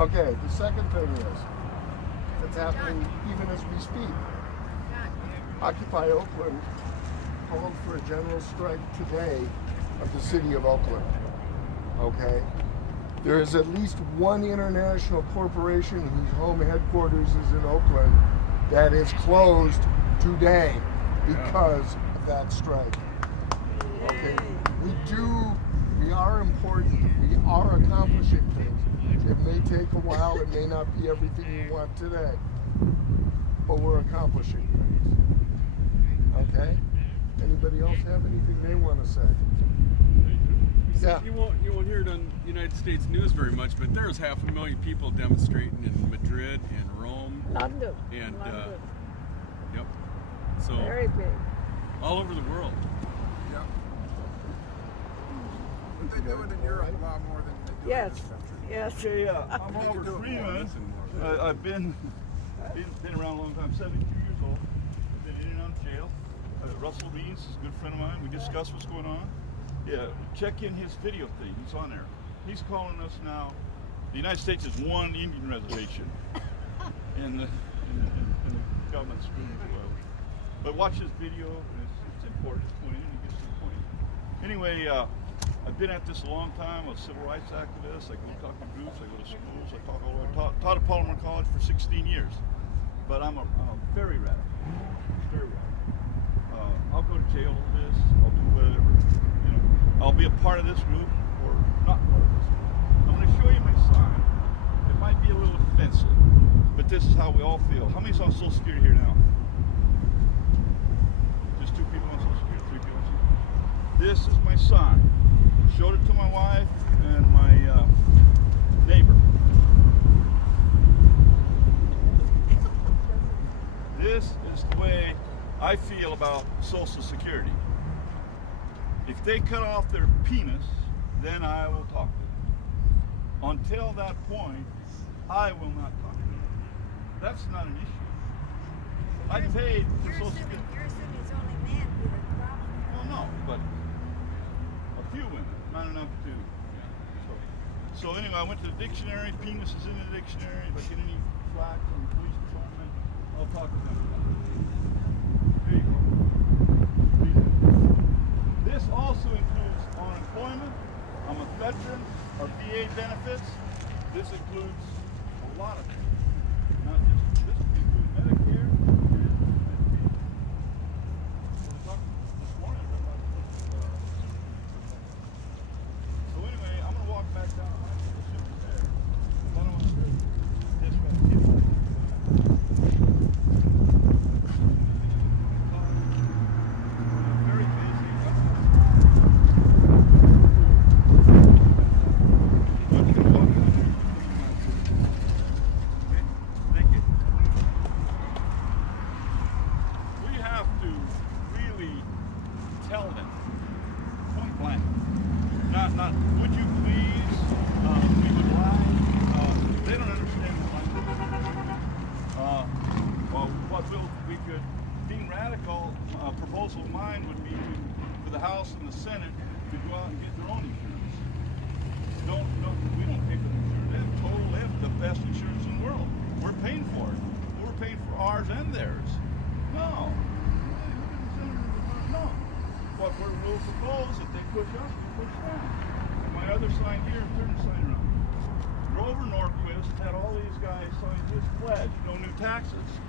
Okay, the second thing is, it's happening even as we speak. Occupy Oakland called for a general strike today of the city of Oakland. Okay? There is at least one international corporation whose home headquarters is in Oakland that is closed today because of that strike. Okay? We are important. We are accomplishing things. It may take a while. It may not be everything you want today. But we're accomplishing things. Okay? Anybody else have anything they want to say? Yeah. You won't hear it on United States news very much, but there's 500,000 people demonstrating in Madrid and Rome. London. And London. Yep. So Very big. all over the world. Yeah. But they do it in Europe a lot more than they do in this country. Yes. Okay, I'm Oliver Freeman. I've been around a long time, 72 years old. I've been in and out of jail. Russell Means is a good friend of mine. We discuss what's going on. Yeah, check in his video thing. He's on there. He's calling us now. The United States is one Indian reservation in the government screen as well. But watch his video. It's important. It's pointed. He gets to the point. Anyway, I've been at this a long time. I'm a civil rights activist. I go talk to groups. I go to schools. I taught at Palmer College for 16 years. But I'm a very radical. Very radical. I'll go to jail for this. I'll do whatever. You know, I'll be a part of this group or not part of this group. I'm going to show you my sign. It might be a little offensive, but this is how we all feel. How many's on Social Security here now? Just 2 people on Social Security, 3 people on Social Security. This is my sign. Showed it to my wife and my neighbor. This is the way I feel about Social Security. If they cut off their penis, then I will talk to them. Until that point, I will not talk to them. That's not an issue. I paid for Social Security. You're assuming it's only men who have the problem. Well, no, but a few women, not enough to. So anyway, I went to the dictionary. Penis is in the dictionary. If I get any flack from the police department, I'll talk to them about it. There you go. This also includes unemployment. I'm a veteran. Our VA benefits. This includes a lot of things. Not just this includes Medicare and Medicaid. So we talked this morning about so anyway, I'm going to walk back down the line to the ship there. I don't want to do this way. Very basic. Okay, thank you. We have to really tell them point blank. Not would you please, we would like, they don't understand the language. Well, what we could, being radical, a proposal of mine would be for the House and the Senate to go out and get their own insurance. We don't pay for the insurance. They have the best insurance in the world. We're paying for it. We're paying for ours and theirs. No. No. What we'll propose that they push us, we push them. And my other sign here, turn the sign around. Grover Norquist had all these guys sign his pledge, no new taxes.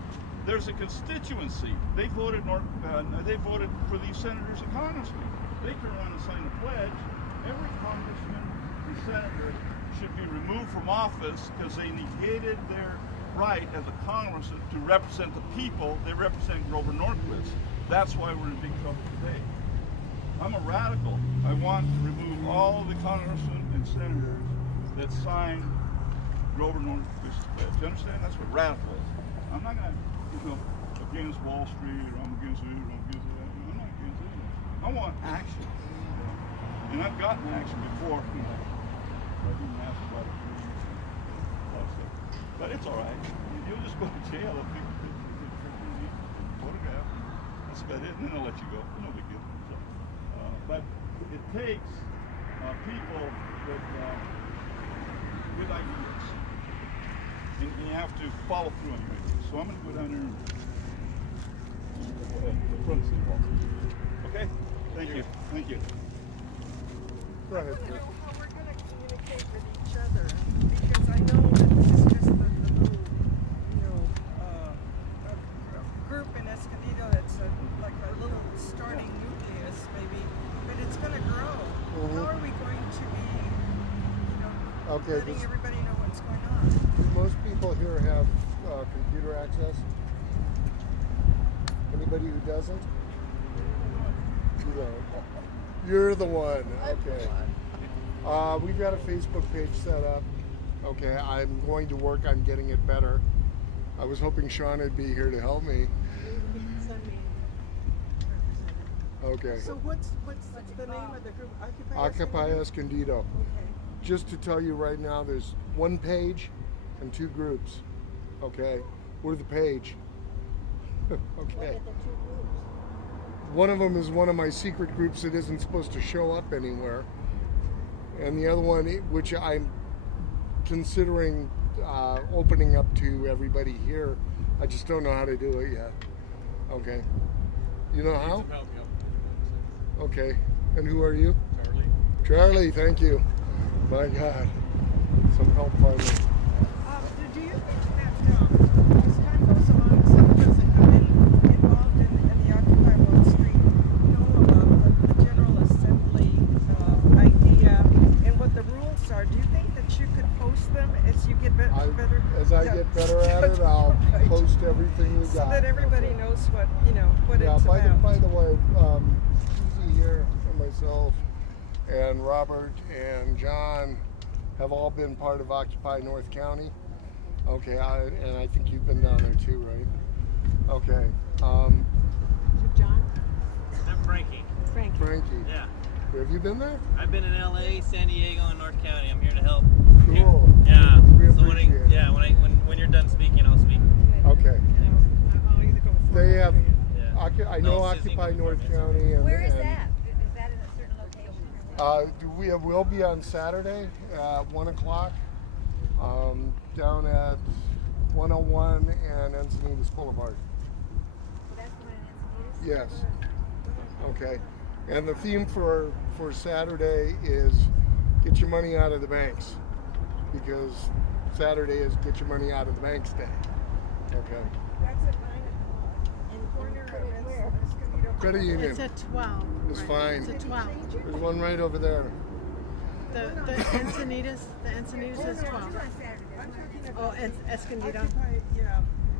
There's a constituency. They voted for these senators and congressmen. They turn around and sign the pledge. Every congressman and senator should be removed from office because they negated their right as a congressman to represent the people. They represent Grover Norquist. That's why we're in big trouble today. I'm a radical. I want to remove all of the congressmen and senators that signed Grover Norquist's pledge. You understand? That's what radical is. I'm not going to, against Wall Street or I'm against it or I'm against that. I'm not against it. I want action. And I've gotten action before. I didn't ask about it. But it's all right. You'll just go to jail if you photograph. That's about it. And then they'll let you go. No big deal. So, but it takes people with ideas. you have to follow through anyway. So I'm going to go down there and the front city hall. Okay? Thank you. Thank you. Go ahead. I want to know how we're going to communicate with each other, because I know that this is just the little, group in Escondido that's like a little starting nucleus, maybe, but it's going to grow. How are we going to be, letting everybody know what's going on? Do most people here have computer access? Anybody who doesn't? You don't. You're the one. Okay. We've got a Facebook page set up. Okay, I'm going to work on getting it better. I was hoping Sean would be here to help me. Okay. So what's the name of the group? Occupy Escondido. Okay. Just to tell you right now, there's one page and 2 groups. Okay, we're the page. Okay. One of them is one of my secret groups that isn't supposed to show up anywhere, and the other one, which I'm considering opening up to everybody here, I just don't know how to do it yet. Okay. You know how? Okay. And who are you? Charlie. Charlie, thank you. My God. Some help finally. Do you think that as time goes on, some of us that have been involved in the Occupy Wall Street know about the General Assembly idea and what the rules are? Do you think that you could post them as you get better? As I get better at it, I'll post everything we got. So that everybody knows what what it's by about. the way, Susie here and myself and Robert and John have all been part of Occupy North County. Okay, and I think you've been down there too, right? Okay. John? I'm Frankie. Frankie. Yeah. Have you been there? I've been in LA, San Diego, and North County. I'm here to help. Cool. Yeah. We So appreciate it. when you're done speaking, I'll speak. Okay. I'll either go with They have, Yeah. I know No, Susie Occupy can North confirm it. County. And, Where is and, that? Is that in a certain location? We'll be on Saturday at 1 o'clock down at 101 and Encinitas Boulevard. That's the one in Escondido? Yes. Okay. And the theme for Saturday is get your money out of the banks, because Saturday is get your money out of the banks day. Okay. That's at 9 o'clock in the corner of Escondido. Credit union It's at 12. is right? fine. It's at 12. There's one right over there. The Encinitas is 12. On Saturday. Oh, it's Escondido.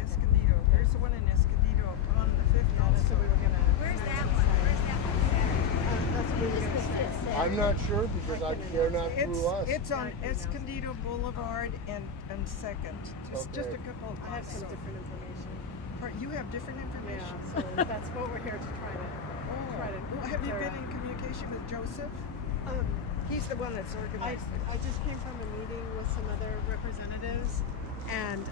Escondido. There's the one in Escondido on the 5th also. We were gonna. Where's that one? Where's that one Saturday? That's what we were gonna say. I'm not sure because they're not through us. It's on Escondido Boulevard and 2nd. Just a Okay. couple. I have some different information. You have different Yeah, information. so that's what we're here to try to. Well, have you been in communication with Joseph? He's the one that's I organized it. just came from a meeting with some other representatives and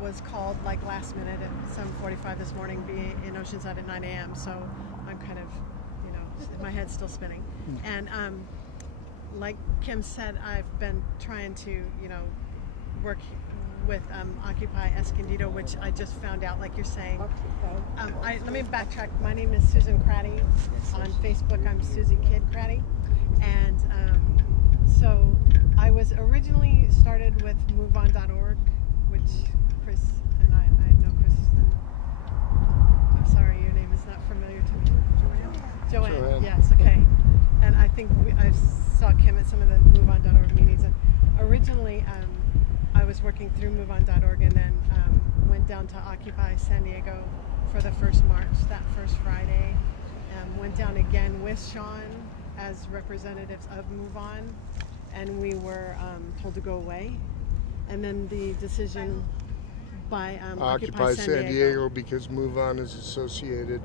was called like last minute at 7:45 this morning, being in Oceanside at 9 a.m. So I'm kind of, my head's still spinning. And like Kim said, I've been trying to, work with Occupy Escondido, which I just found out, like you're saying. Let me backtrack. My name is Susan Craddy. On Facebook, I'm Susie Kidd Craddy. And so I was originally started with MoveOn.org, which Chris and I know Chris. I'm sorry, your name is not familiar to me. Joanne. Yes, okay. And I think I saw Kim at some of the MoveOn.org meetings. And originally, I was working through MoveOn.org and then went down to Occupy San Diego for the first march, that first Friday. Went down again with Sean as representatives of MoveOn, and we were told to go away. And then the decision by Occupy San Diego, because MoveOn is associated,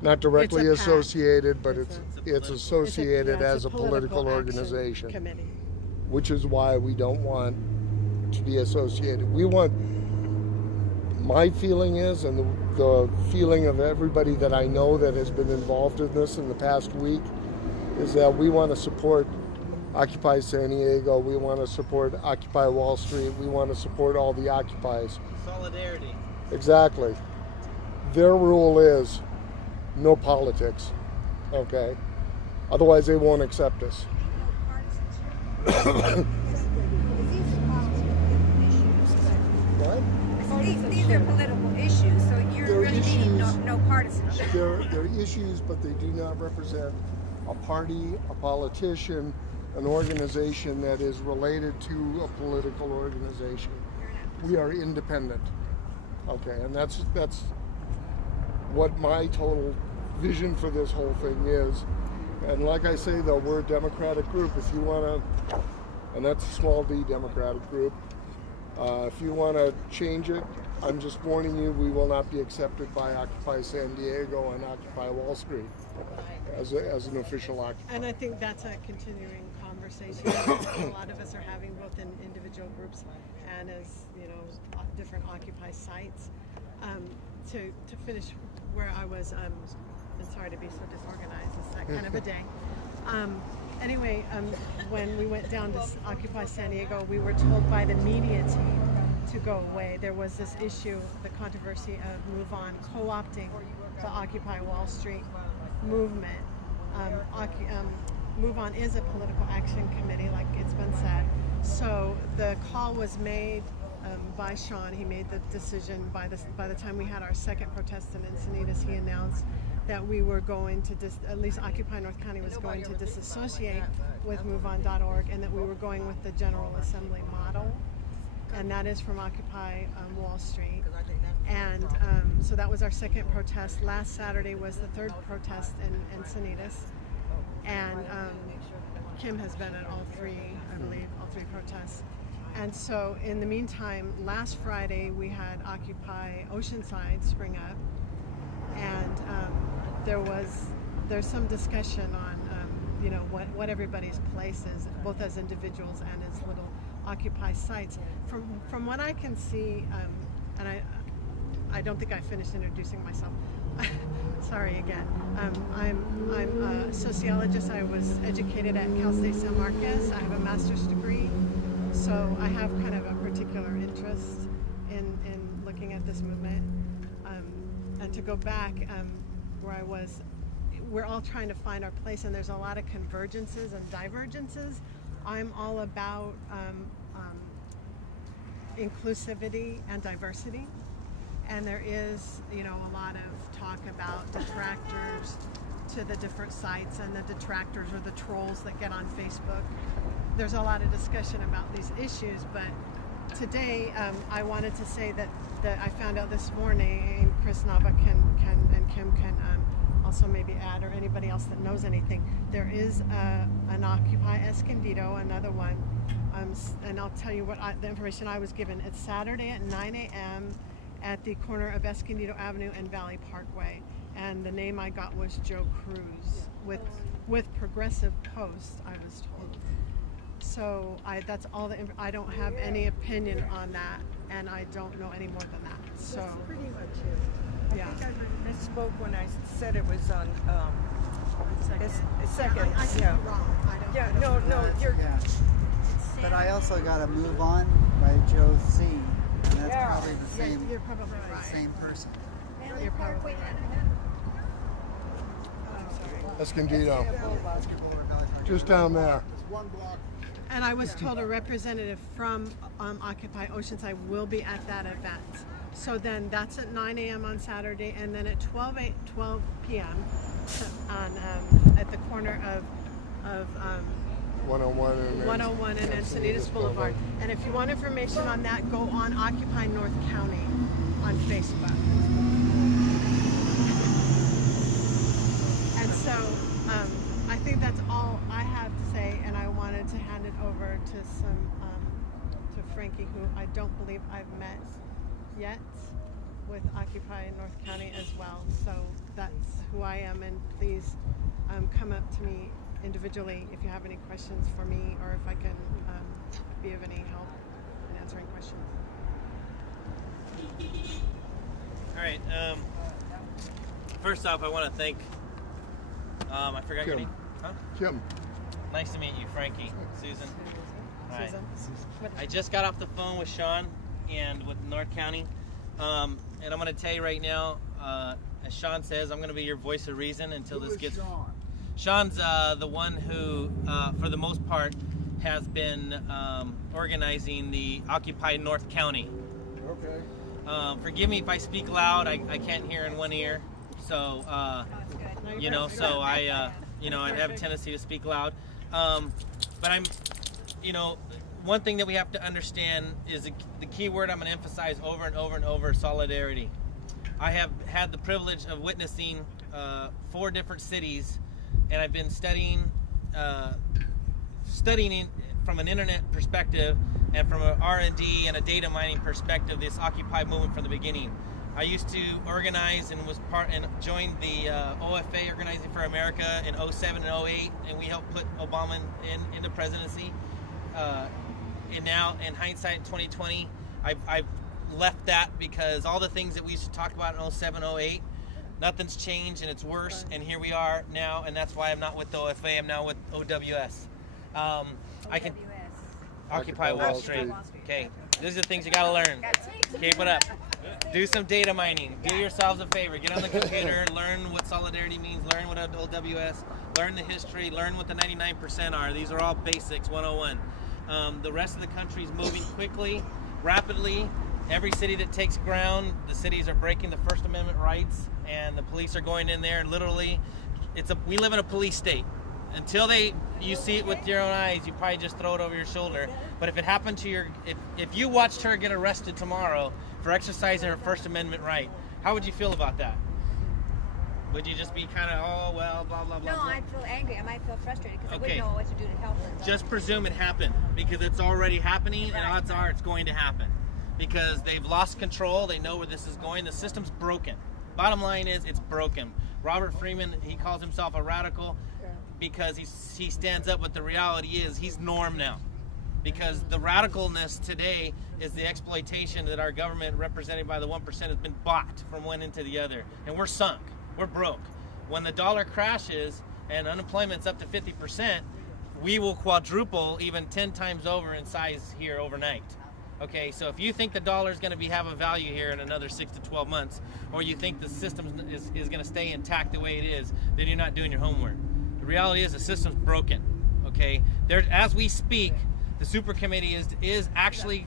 not directly associated, but it's associated as a political organization, committee. which is why we don't want to be associated. We want, my feeling is, and the feeling of everybody that I know that has been involved in this in the past week, is that we want to support Occupy San Diego. We want to support Occupy Wall Street. We want to support all the Occupies. Solidarity. Exactly. Their rule is no politics. Okay? Otherwise, they won't accept us. What? These are political issues, so you're They're really meaning issues. no partisanship. They're issues, but they do not represent a party, a politician, an organization that is related to a political organization. We are independent. Okay, and that's what my total vision for this whole thing is. And like I say, though, we're a democratic group. If you want to, and that's a small d democratic group. If you want to change it, I'm just warning you, we will not be accepted by Occupy San Diego and Occupy Wall Street as an official occupy. And I think that's a continuing conversation that a lot of us are having, both in individual groups and as, you know, different Occupy sites. To finish where I was, and sorry to be so disorganized, it's that kind of a day. Anyway, when we went down to Occupy San Diego, we were told by the media team to go away. There was this issue, the controversy of Move On co-opting the Occupy Wall Street movement. Move On is a political action committee, like it's been said. So the call was made by Sean. He made the decision by the time we had our second protest in Encinitas. He announced that we were going to, at least Occupy North County was going to disassociate with MoveOn.org, and that we were going with the General Assembly model, and that is from Occupy Wall Street. And so that was our second protest. Last Saturday was the third protest in Encinitas, and Kim has been at all three, I believe, all three protests. And so in the meantime, last Friday we had Occupy Oceanside spring up, and there's some discussion on you know, what everybody's place is, both as individuals and as little Occupy sites. From what I can see, and I don't think I finished introducing myself. Sorry again. I'm a sociologist. I was educated at Cal State San Marcos. I have a master's degree, so I have kind of a particular interest in looking at this movement. And to go back where I was, we're all trying to find our place, and there's a lot of convergences and divergences. I'm all about inclusivity and diversity, and there is, you know, a lot of talk about detractors to the different sites, and the detractors are the trolls that get on Facebook. There's a lot of discussion about these issues, but today I wanted to say that I found out this morning, and Chris Nava and Kim can also maybe add, or anybody else that knows anything, there is an Occupy Escondido, another one, and I'll tell you what the information I was given. It's Saturday at 9 a.m. at the corner of Escondido Avenue and Valley Parkway, and the name I got was Joe Cruz with Progressive Post, I was told. So that's all I don't have any opinion on that, and I don't know any more than that. So That's pretty much it. yeah. I think I misspoke when I said it was on second. I could Yeah. be wrong. I don't. Yeah. I don't No. You're. Yeah. But I also got to Move On by Joe C. And that's Yeah. probably the Yeah, same you're probably right. same person. You're probably right. Escondido, just down there. And I was told a representative from Occupy Oceanside will be at that event. So then that's at 9 a.m. on Saturday, and then at 12 p.m. At the corner of 101 and Encinitas Boulevard. And if you want information on that, go on Occupy North County on Facebook. And so I think that's all I have to say, and I wanted to hand it over to to Frankie, who I don't believe I've met yet with Occupy North County as well. So that's who I am, and please come up to me individually if you have any questions for me, or if I can be of any help in answering questions. All right. First off, I want to thank. I forgot your Kim. name. Huh? Kim. Nice to meet you, Frankie. Susan. All right. Susan. I just got off the phone with Sean and with North County, and I'm going to tell you right now, as Sean says, I'm going to be your voice of reason until this gets. Sean? Sean's the one who, for the most part, has been organizing the occupied North County. Okay. Forgive me if I speak loud. I can't hear in one ear, so you know. So I have a tendency to speak loud. But I'm, one thing that we have to understand is the key word I'm going to emphasize over and over and over: solidarity. I have had the privilege of witnessing 4 different cities, and I've been studying from an internet perspective and from an R&D and a data mining perspective this Occupy movement from the beginning. I used to organize and was joined the OFA, Organizing for America, in 07 and 08, and we helped put Obama in the presidency. And now, in hindsight, in 2020, I've left that because all the things that we used to talk about in 07, 08, nothing's changed and it's worse, and here we are now, and that's why I'm not with the OFA, I'm now with OWS. I can Occupy Wall Street. Okay, these are the things you gotta learn. Keep it up. Do some data mining. Do yourselves a favor. Get on the computer, learn what solidarity means, learn what OWS, learn the history, learn what the 99% are. These are all basics 101. The rest of the country is moving quickly, rapidly. Every city that takes ground, the cities are breaking the First Amendment rights, and the police are going in there and literally, we live in a police state. Until you see it with your own eyes, you probably just throw it over your shoulder. But if it happened to if you watched her get arrested tomorrow for exercising her First Amendment right, how would you feel about that? Would you just be kind of, oh, well, blah, blah, blah, No, blah? I'd feel angry. I might feel frustrated because I Okay. wouldn't know what to do to help her. Just presume it happened, because it's already happening, and odds are it's going to happen. Because they've lost control, they know where this is going, the system's broken. Bottom line is, it's broken. Robert Freeman, he calls himself a radical because he stands up, but the reality is he's norm now. Because the radicalness today is the exploitation that our government, represented by the 1%, has been bought from one end to the other. And we're sunk, we're broke. When the dollar crashes and unemployment's up to 50%, we will quadruple, even 10 times over in size here overnight. Okay, so if you think the dollar is going to have a value here in another 6 to 12 months, or you think the system is going to stay intact the way it is, then you're not doing your homework. The reality is the system's broken. Okay, as we speak, the super committee is actually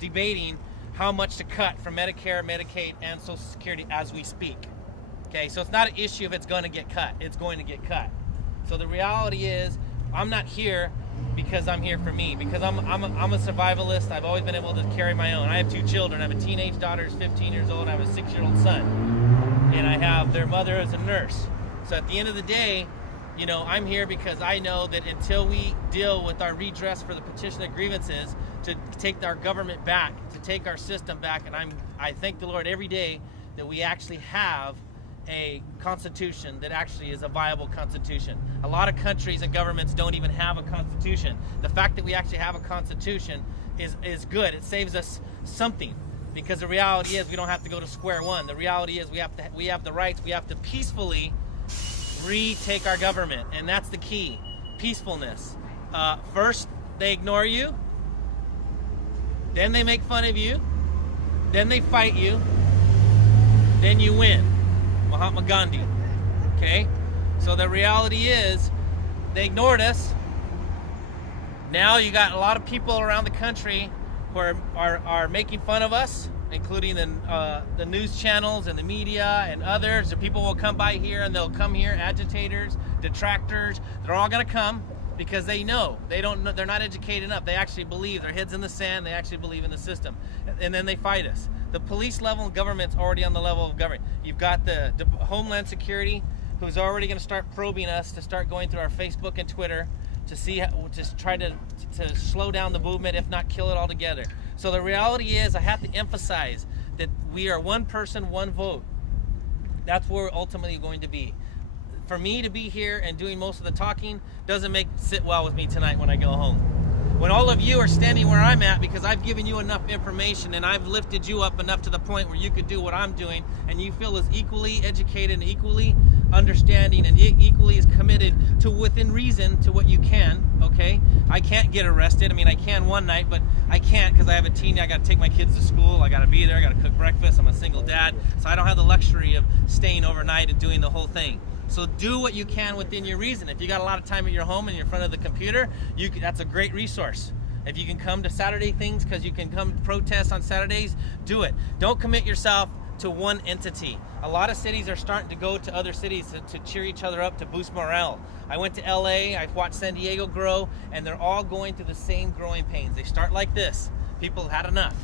debating how much to cut from Medicare, Medicaid, and Social Security as we speak. Okay, so it's not an issue if it's going to get cut. It's going to get cut. So the reality is, I'm not here because I'm here for me, because I'm a survivalist. I've always been able to carry my own. I have 2 children. I have a teenage daughter who's 15 years old. I have a 6-year-old son, and I have their mother as a nurse. So at the end of the day, I'm here because I know that until we deal with our redress for the petition of grievances, to take our government back, to take our system back, and I thank the Lord every day that we actually have a constitution that actually is a viable constitution. A lot of countries and governments don't even have a constitution. The fact that we actually have a constitution is good. It saves us something, because the reality is we don't have to go to square one. The reality is we have the rights. We have to peacefully retake our government, and that's the key. Peacefulness. First they ignore you, then they make fun of you, then they fight you, then you win. Mahatma Gandhi. Okay? So the reality is, they ignored us. Now you got a lot of people around the country who are making fun of us, including the news channels and the media and others. The people will come by here and they'll come here, agitators, detractors. They're all going to come because they know. They're not educated enough. They actually believe. Their heads in the sand. They actually believe in the system. And then they fight us. The police level of government's already on the level of government. You've got the Homeland Security, who's already going to start probing us, to start going through our Facebook and Twitter to see to try to slow down the movement, if not kill it altogether. So the reality is, I have to emphasize that we are one person, one vote. That's where we're ultimately going to be. For me to be here and doing most of the talking doesn't sit well with me tonight when I go home. When all of you are standing where I'm at because I've given you enough information and I've lifted you up enough to the point where you could do what I'm doing, and you feel as equally educated and equally understanding and equally as committed to within reason to what you can, okay? I can't get arrested. I mean, I can one night, but I can't because I have a teen. I got to take my kids to school. I got to be there. I got to cook breakfast. I'm a single dad, so I don't have the luxury of staying overnight and doing the whole thing. So do what you can within your reason. If you got a lot of time at your home and you're in front of the computer, that's a great resource. If you can come to Saturday things because you can come protest on Saturdays, do it. Don't commit yourself to one entity. A lot of cities are starting to go to other cities to cheer each other up, to boost morale. I went to LA, I watched San Diego grow, and they're all going through the same growing pains. They start like this. People have had enough.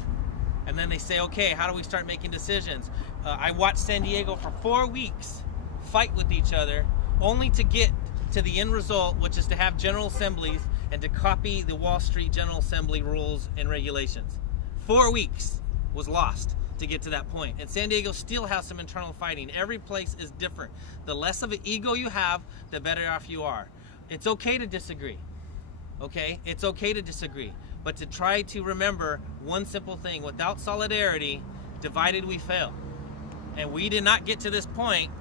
And then they say, okay, how do we start making decisions? I watched San Diego for 4 weeks fight with each other, only to get to the end result, which is to have general assemblies and to copy the Wall Street General Assembly rules and regulations. 4 weeks was lost to get to that point. And San Diego still has some internal fighting. Every place is different. The less of an ego you have, the better off you are. It's okay to disagree. Okay? It's okay to disagree. But to try to remember one simple thing: without solidarity, divided we fail. And we did not get to this point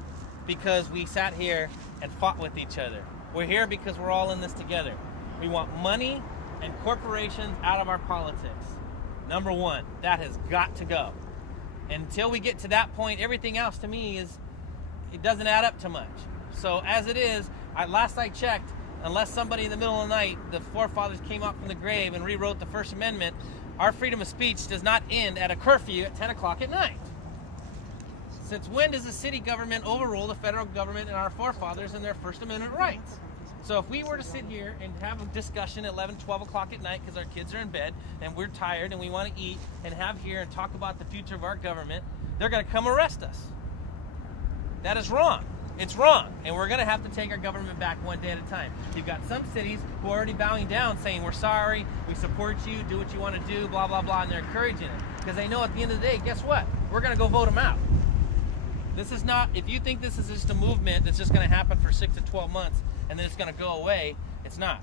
because we sat here and fought with each other. We're here because we're all in this together. We want money and corporations out of our politics. Number one, that has got to go. Until we get to that point, everything else to me it doesn't add up to much. So as it is, last I checked, unless somebody in the middle of the night, the forefathers came up from the grave and rewrote the First Amendment, our freedom of speech does not end at a curfew at 10 o'clock at night. Since when does the city government overrule the federal government and our forefathers and their First Amendment rights? So if we were to sit here and have a discussion at 11, 12 o'clock at night because our kids are in bed and we're tired and we want to eat and have here and talk about the future of our government, they're going to come arrest us. That is wrong. It's wrong. And we're going to have to take our government back one day at a time. You've got some cities who are already bowing down saying, we're sorry, we support you, do what you want to do, blah, blah, blah, and they're encouraging it. Because they know at the end of the day, guess what? We're going to go vote them out. This is not, if you think this is just a movement that's just going to happen for 6 to 12 months and then it's going to go away, it's not.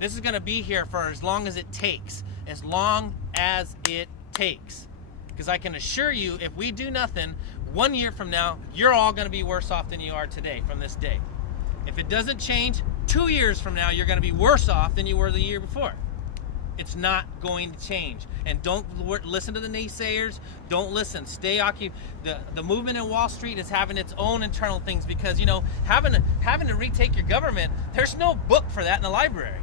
This is going to be here for as long as it takes. As long as it takes. Because I can assure you, if we do nothing, 1 year from now, you're all going to be worse off than you are today from this day. If it doesn't change, 2 years from now, you're going to be worse off than you were the year before. It's not going to change. And don't listen to the naysayers. Don't listen. Stay occupied. The movement in Wall Street is having its own internal things because, having to retake your government, there's no book for that in the library.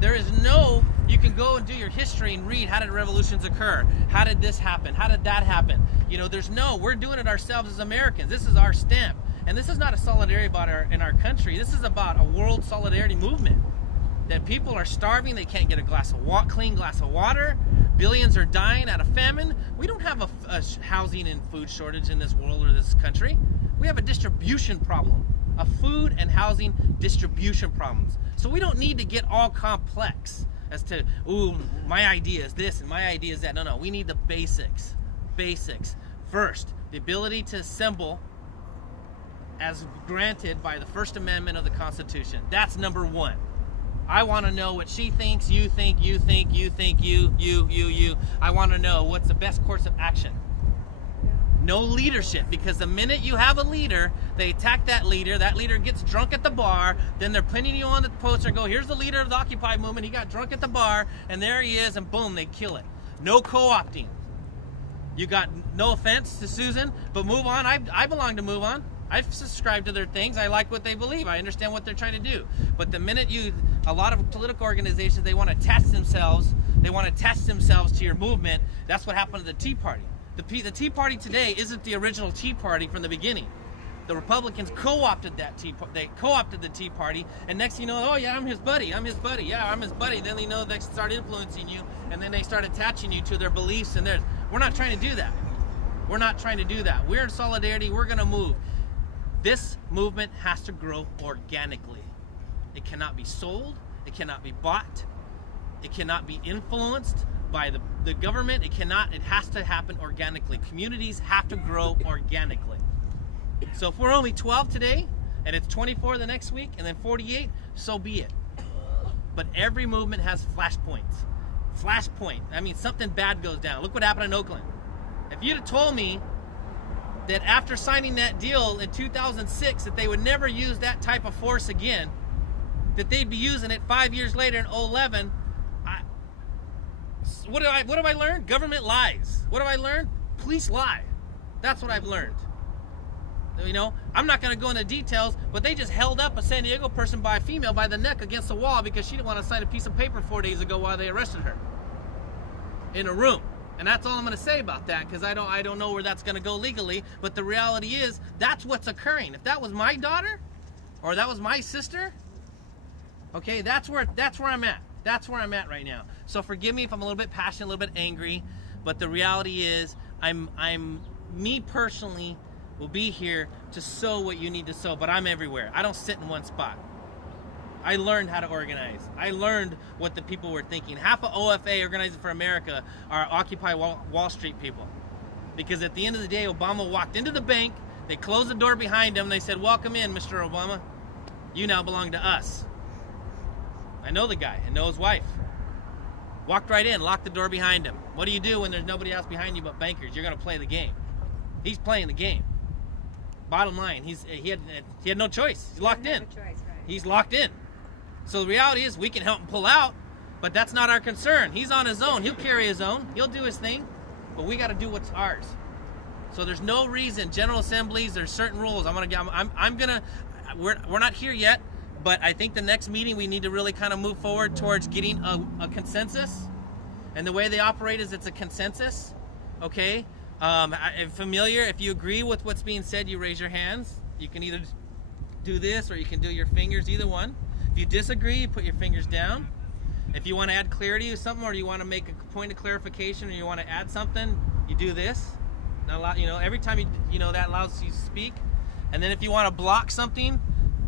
There is no, you can go and do your history and read, how did revolutions occur? How did this happen? How did that happen? We're doing it ourselves as Americans. This is our stamp. And this is not a solidarity about in our country. This is about a world solidarity movement. That people are starving, they can't get a clean glass of water, billions are dying out of famine. We don't have a housing and food shortage in this world or this country. We have a distribution problem, a food and housing distribution problems. So we don't need to get all complex as to, my idea is this and my idea is that. No, we need the basics. Basics. First, the ability to assemble as granted by the First Amendment of the Constitution. That's number one. I want to know what she thinks, you think, you think, you think, you. I want to know what's the best course of action. No leadership, because the minute you have a leader, they attack that leader gets drunk at the bar, then they're pinning you on the poster, go, here's the leader of the Occupy movement, he got drunk at the bar, and there he is, and boom, they kill it. No co-opting. You got, no offense to Susan, but Move On, I belong to Move On. I've subscribed to their things. I like what they believe. I understand what they're trying to do. But the minute a lot of political organizations, they want to test themselves. They want to test themselves to your movement. That's what happened to the Tea Party. The Tea Party today isn't the original Tea Party from the beginning. The Republicans co-opted that they co-opted the Tea Party, and next thing you know, I'm his buddy. Yeah, I'm his buddy. Then they start influencing you, and then they start attaching you to their beliefs and theirs. We're not trying to do that. We're in solidarity. We're going to move. This movement has to grow organically. It cannot be sold. It cannot be bought. It cannot be influenced by the government. It has to happen organically. Communities have to grow organically. So if we're only 12 today, and it's 24 the next week, and then 48, so be it. but every movement has flashpoints. Flashpoint. I mean, something bad goes down. Look what happened in Oakland. If you'd have told me that after signing that deal in 2006 that they would never use that type of force again, that they'd be using it 5 years later in 2011, what have I learned? Government lies. What have I learned? Police lie. That's what I've learned. You know, I'm not going to go into details, but they just held up a San Diego person by a female by the neck against the wall because she didn't want to sign a piece of paper 4 days ago while they arrested her in a room. And that's all I'm going to say about that, because I don't know where that's going to go legally. But the reality is, that's what's occurring. If that was my daughter, or that was my sister, okay, that's where I'm at. That's where I'm at right now. So forgive me if I'm a little bit passionate, a little bit angry, but the reality is, me personally will be here to sow what you need to sow, but I'm everywhere. I don't sit in one spot. I learned how to organize. I learned what the people were thinking. Half of OFA, Organizing for America, are Occupy Wall Street people. Because at the end of the day, Obama walked into the bank, they closed the door behind him, they said, "Welcome in, Mr. Obama. You now belong to us." I know the guy, I know his wife. Walked right in, locked the door behind him. What do you do when there's nobody else behind you but bankers? You're going to play the game. He's playing the game. Bottom line, he had no choice. He's locked in. He's locked in. So the reality is, we can help him pull out, but that's not our concern. He's on his own. He'll carry his own. He'll do his thing, but we got to do what's ours. So there's no reason. General assemblies, there's certain rules. We're not here yet, but I think the next meeting we need to really kind of move forward towards getting a consensus. And the way they operate is it's a consensus. Okay. Familiar, if you agree with what's being said, you raise your hands. You can either do this or you can do your fingers, either one. If you disagree, you put your fingers down. If you want to add clarity to something, or you want to make a point of clarification, or you want to add something, you do this. Every time that allows you to speak. And then if you want to block something,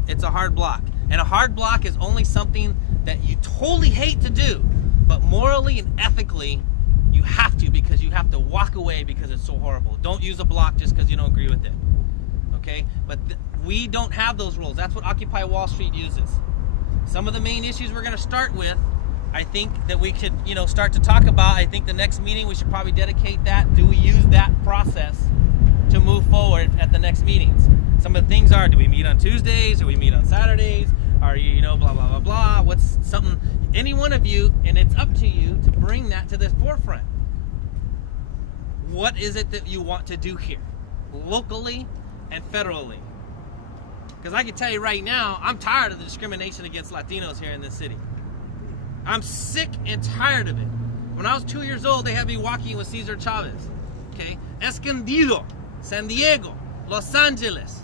it's a hard block. And a hard block is only something that you totally hate to do, but morally and ethically, you have to, because you have to walk away because it's so horrible. Don't use a block just because you don't agree with it. Okay? But we don't have those rules. That's what Occupy Wall Street uses. Some of the main issues we're going to start with, I think that we could, start to talk about. I think the next meeting we should probably dedicate that. Do we use that process to move forward at the next meetings? Some of the things are, do we meet on Tuesdays? Do we meet on Saturdays? Are you, blah, blah, blah, blah. What's something, any one of you, and it's up to you to bring that to the forefront. What is it that you want to do here, locally and federally? Because I can tell you right now, I'm tired of the discrimination against Latinos here in this city. I'm sick and tired of it. When I was 2 years old, they had me walking with Cesar Chavez. Okay? Escondido, San Diego, Los Angeles,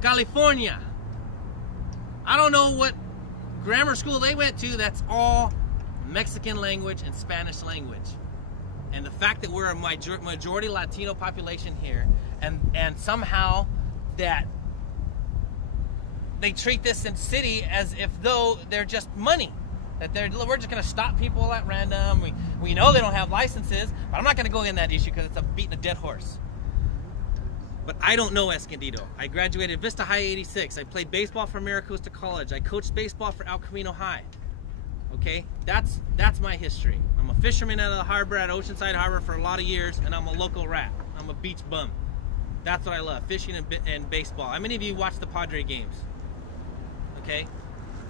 California. I don't know what grammar school they went to. That's all Mexican language and Spanish language. And the fact that we're a majority Latino population here, and somehow that they treat this in city as if though they're just money. That we're just going to stop people at random. We know they don't have licenses, but I'm not going to go in that issue because it's beating a dead horse. But I don't know Escondido. I graduated Vista High 86. I played baseball for Miracosta College. I coached baseball for El Camino High. Okay? That's my history. I'm a fisherman out of the harbor, at Oceanside Harbor for a lot of years, and I'm a local rat. I'm a beach bum. That's what I love, fishing and baseball. How many of you watch the Padre games? Okay?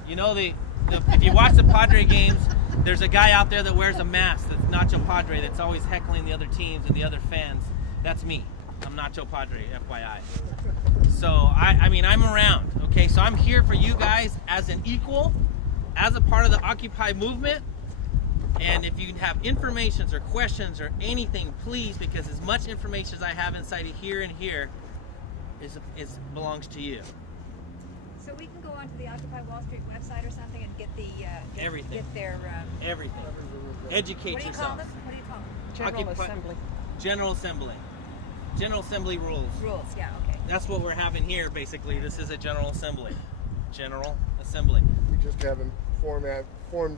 If you watch the Padre games, there's a guy out there that wears a mask that's Nacho Padre that's always heckling the other teams and the other fans. That's me. I'm Nacho Padre, FYI. So, I'm around, okay? So I'm here for you guys as an equal, as a part of the Occupy movement. And if you have informations or questions or anything, please, because as much information as I have inside of here and here belongs to you. So we can go onto the Occupy Wall Street website or something and get the everything. Get their everything. Educate what do you yourself. call them? What do you call them? General Assembly. General Assembly. General Assembly rules. Rules. Yeah. Okay. That's what we're having here. Basically, this is a General Assembly. General Assembly. We just haven't formed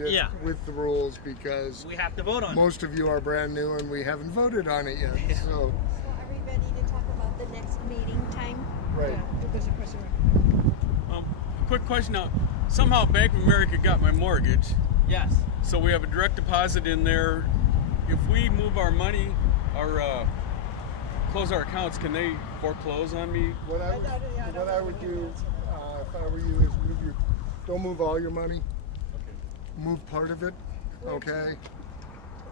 it with the rules because we have to vote on it. Most of you are brand new and we haven't voted on it yet. Yeah. So are we ready to talk about the next meeting time? Right. Yeah, there's a question. Quick question now. somehow Bank of America got my mortgage, Yes. so we have a direct deposit in there. If we move our money, or close our accounts, can they foreclose on me? What I would do if I were you is don't move all your money. Move part of it. Okay.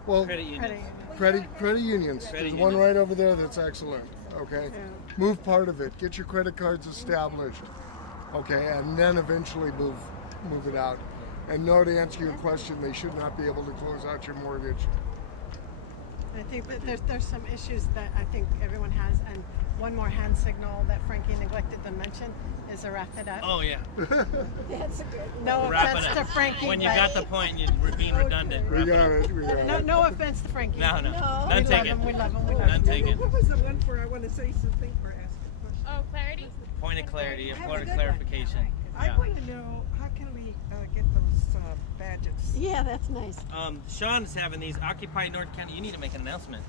Well, Credit union. credit unions. There's one right over there that's excellent. Okay. Move part of it. Get your credit cards established. Okay, and then eventually move it out. And no, to answer your question, they should not be able to close out your mortgage. I think that there's some issues that I think everyone has, and one more hand signal that Frankie neglected to mention is to wrap it up. Oh yeah. That's a good. No Wrap offense it to up. Frankie. When you but- got the point, you're being redundant. We Wrap it got up. it. We got it. No offense to Frankie. No. No. None We love taken. him. We love him. We love None him. taken. What was the one for I want to say something or ask a question? Oh, clarity? Point of clarity, a That's point a of good clarification. I Yeah. want to know how can we get those badges? Yeah, that's nice. Sean's having these Occupy North County. You need to make an announcement.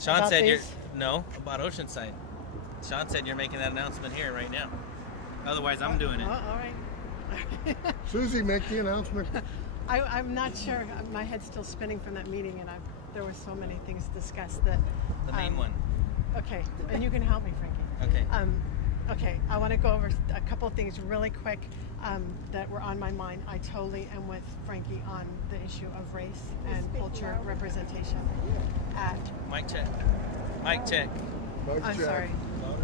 Sean About said these? about Oceanside. Sean said you're making that announcement here right now. Otherwise, I'm doing it. Oh, all right. Susie, make the announcement. I'm not sure. My head's still spinning from that meeting, and there were so many things discussed that. The main one. Okay, and you can help me, Frankie. Okay. Okay, I want to go over a couple of things really quick that were on my mind. I totally am with Frankie on the issue of race and culture representation. Mic check. Mic check. I'm sorry.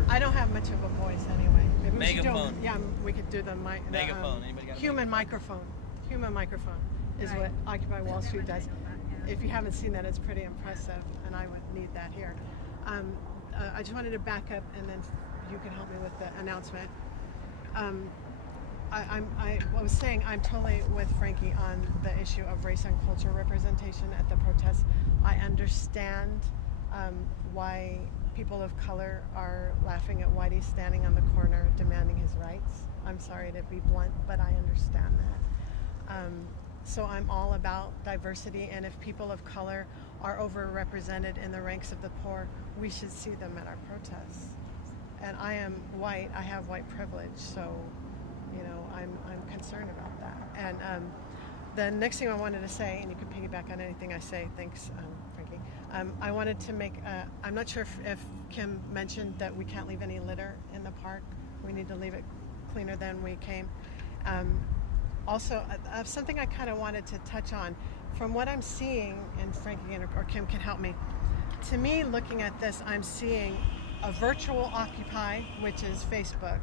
I don't have much of a voice anyway. Maybe we should do Megaphone. yeah, we could do the mic. Megaphone. Anybody got a Human microphone. Human microphone is what Occupy Wall Street does. If you haven't seen that, it's pretty impressive, and I would need that here. I just wanted to back up, and then you can help me with the announcement. I was saying I'm totally with Frankie on the issue of race and culture representation at the protests. I understand why people of color are laughing at Whitey standing on the corner demanding his rights. I'm sorry to be blunt, but I understand that. So I'm all about diversity, and if people of color are overrepresented in the ranks of the poor, we should see them at our protests. And I am white, I have white privilege, so I'm concerned about that. And the next thing I wanted to say, and you can piggyback on anything I say, thanks, Frankie. I wanted to make, I'm not sure if Kim mentioned that we can't leave any litter in the park. We need to leave it cleaner than we came. Also, something I kind of wanted to touch on, from what I'm seeing, and Frankie or Kim can help me, to me, looking at this, I'm seeing a virtual Occupy, which is Facebook.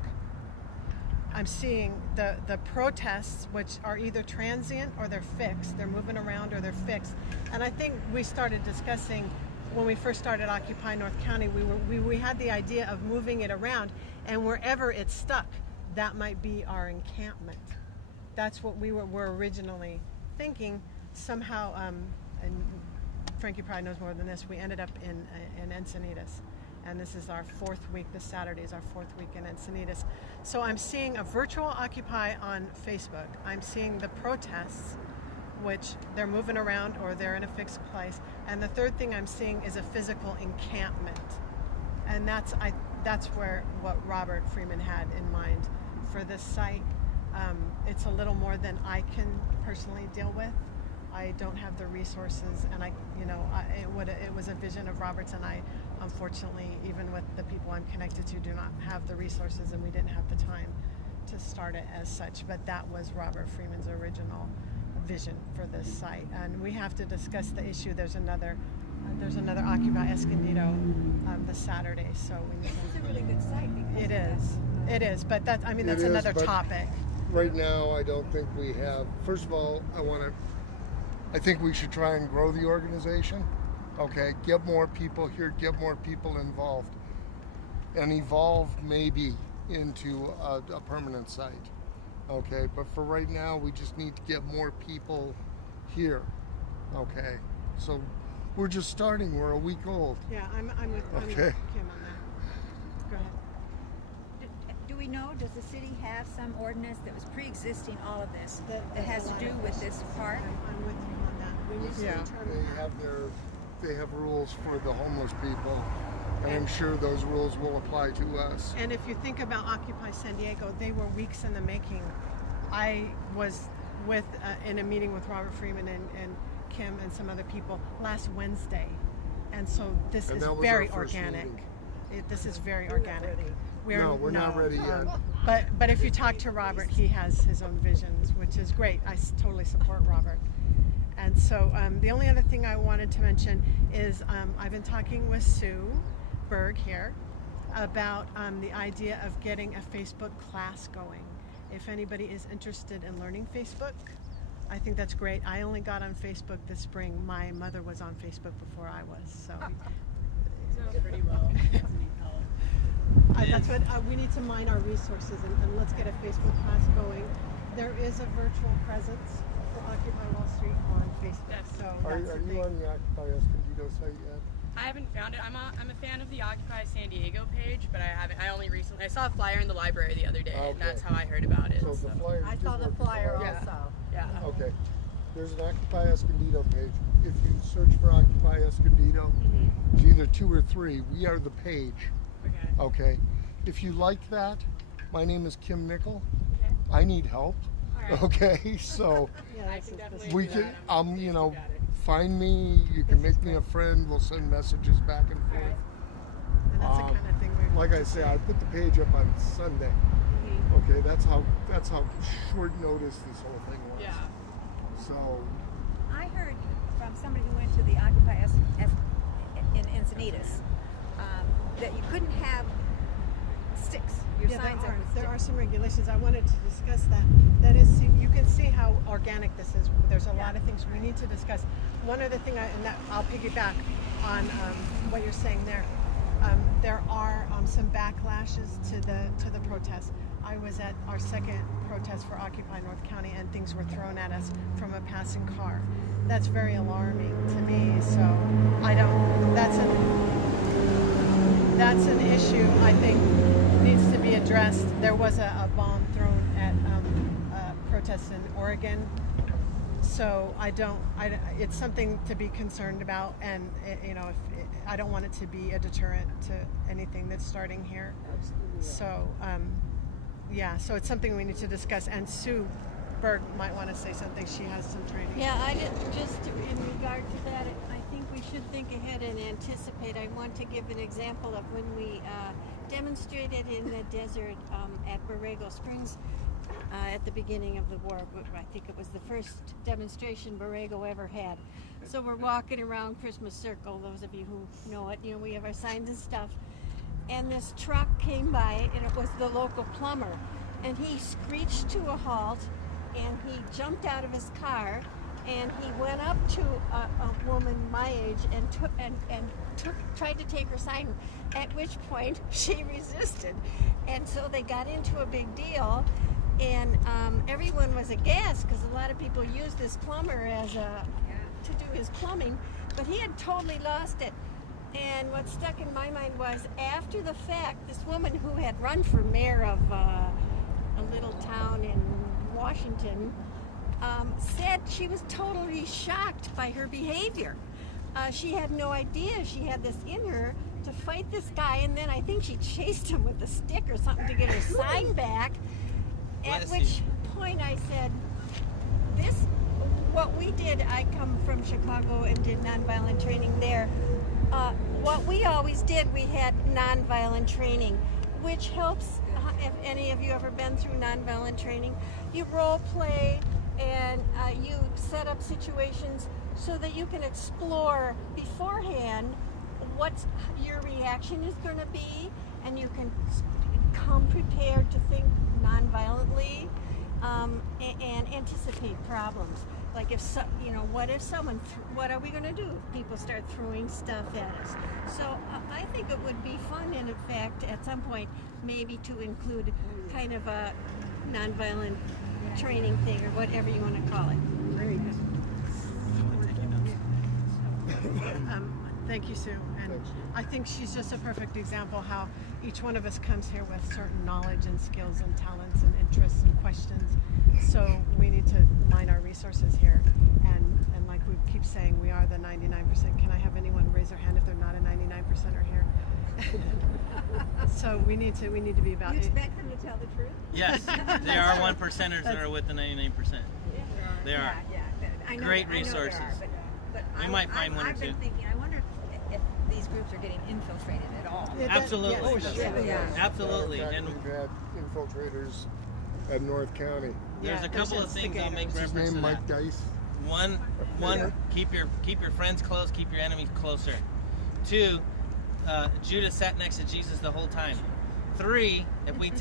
I'm seeing the protests, which are either transient or they're fixed. They're moving around or they're fixed. And I think we started discussing when we first started Occupy North County, we had the idea of moving it around, and wherever it's stuck, that might be our encampment. That's what we were originally thinking. Somehow, and Frankie probably knows more than this, we ended up in Encinitas. And this is our fourth week. This Saturday is our fourth week in Encinitas. So I'm seeing a virtual Occupy on Facebook. I'm seeing the protests, which they're moving around or they're in a fixed place. And the third thing I'm seeing is a physical encampment. And that's what Robert Freeman had in mind for this site. It's a little more than I can personally deal with. I don't have the resources, and it was a vision of Robert's, and I, unfortunately, even with the people I'm connected to, do not have the resources, and we didn't have the time to start it as such. But that was Robert Freeman's original vision for this site, and we have to discuss the issue. There's another Occupy Escondido this Saturday, so we need This is a really good site. Because It is, but that's another topic. Right now, I don't think we have. First of all, I think we should try and grow the organization. Okay, get more people here, get more people involved, and evolve maybe into a permanent site. Okay, but for right now, we just need to get more people here. Okay, so we're just starting. We're a week old. Yeah, I'm with Okay. Kim on that. Go ahead. do we know, does the city have some ordinance that was pre-existing all of this that has to do with this park? I'm with you on that. We need to determine They have rules for the homeless people, and I'm sure those rules will apply to us. And if you think about Occupy San Diego, they were weeks in the making I was in a meeting with Robert Freeman and Kim and some other people last Wednesday, and so this And is that was very our first organic. meeting. This is very organic. We're not ready yet. But if you talk to Robert, he has his own visions, which is great. I totally support Robert. And so the only other thing I wanted to mention is I've been talking with Sue Berg here about the idea of getting a Facebook class going. If anybody is interested in learning Facebook, I think that's great. I only got on Facebook this spring. My mother was on Facebook before I was, so. Pretty well. That's what we need to mine our resources and let's get a Facebook class going. There is a virtual presence for Occupy Wall Street on Facebook. So Are that's the you thing. on the Occupy Escondido site yet? I haven't found it. I'm a fan of the Occupy San Diego page, but I saw a flyer in the library the other day, and that's how I heard about it. So the flyer. I saw the flyer also. Yeah. Okay. There's an Occupy Escondido page. If you search for Occupy Escondido, it's either 2 or 3. We are the page. Okay. Okay. If you like that, my name is Kim Nickel. Okay. I need help. All right. Okay. So Yeah, I this can is- definitely we do can, that. you know, Facebook at it. find me. You can make me a friend. We'll send messages back and forth. Alright. and that's the kind of thing we're Like I say, I put the page up on Sunday. Okay, that's how short notice this whole thing was. Yeah. So I heard from somebody who went to the Occupy in Encinitas that you couldn't have sticks. Your Yeah, signs there are some regulations. I wanted to discuss that. That is, you can see how organic this is. There's a lot of things we need to discuss. One other thing, and that I'll piggyback on what you're saying there. There are some backlashes to the protest. I was at our second protest for Occupy North County, and things were thrown at us from a passing car. That's very alarming to me. So I don't. That's an issue I think needs to be addressed. There was a bomb thrown at protests in Oregon. So it's something to be concerned about, and I don't want it to be a deterrent to anything that's starting here. So so it's something we need to discuss. And Sue Berg might want to say something. She has some training. Yeah, just in regard to that, I think we should think ahead and anticipate. I want to give an example of when we demonstrated in the desert at Borrego Springs at the beginning of the war. I think it was the first demonstration Borrego ever had. So we're walking around Christmas Circle, those of you who know it, we have our signs and stuff. And this truck came by, and it was the local plumber. And he screeched to a halt, and he jumped out of his car, and he went up to a woman my age and tried to take her sign, at which point she resisted. And so they got into a big deal, and everyone was aghast because a lot of people use this plumber to do his plumbing, but he had totally lost it. And what stuck in my mind was, after the fact, this woman who had run for mayor of a little town in Washington said she was totally shocked by her behavior. She had no idea she had this in her to fight this guy, and then I think she chased him with a stick or something to get her sign back. At which point I said, what we did, I come from Chicago and did nonviolent training there. What we always did, we had nonviolent training, which helps. If any of you ever been through nonviolent training, you role play and you set up situations so that you can explore beforehand what your reaction is going to be, and you can come prepared to think nonviolently and anticipate problems. Like what are we going to do if people start throwing stuff at us? So I think it would be fun, and in fact, at some point, maybe to include kind of a nonviolent training thing, or whatever you want to call it. Very good. Thank you, Sue. And I think she's just a perfect example how each one of us comes here with certain knowledge and skills and talents and interests and questions. So we need to mine our resources here. And like we keep saying, we are the 99%. Can I have anyone raise their hand if they're not a 99%er here? So we need to be about You it. expect them to tell the truth? Yes, they are 1%ers that are with the 99%. They are. Yeah. I know Great I know there resources. are, but We might find one or I've been two. thinking, I wonder if these groups are getting infiltrated at all. Absolutely. Oh, sure. Yeah. Absolutely. Matter of And fact, we've had infiltrators at North County. there's a couple of things I'll make What's his reference to name? that. Mike Dice. One, keep your friends close, keep your enemies closer. 2, Judas sat next to Jesus the whole time. 3, if we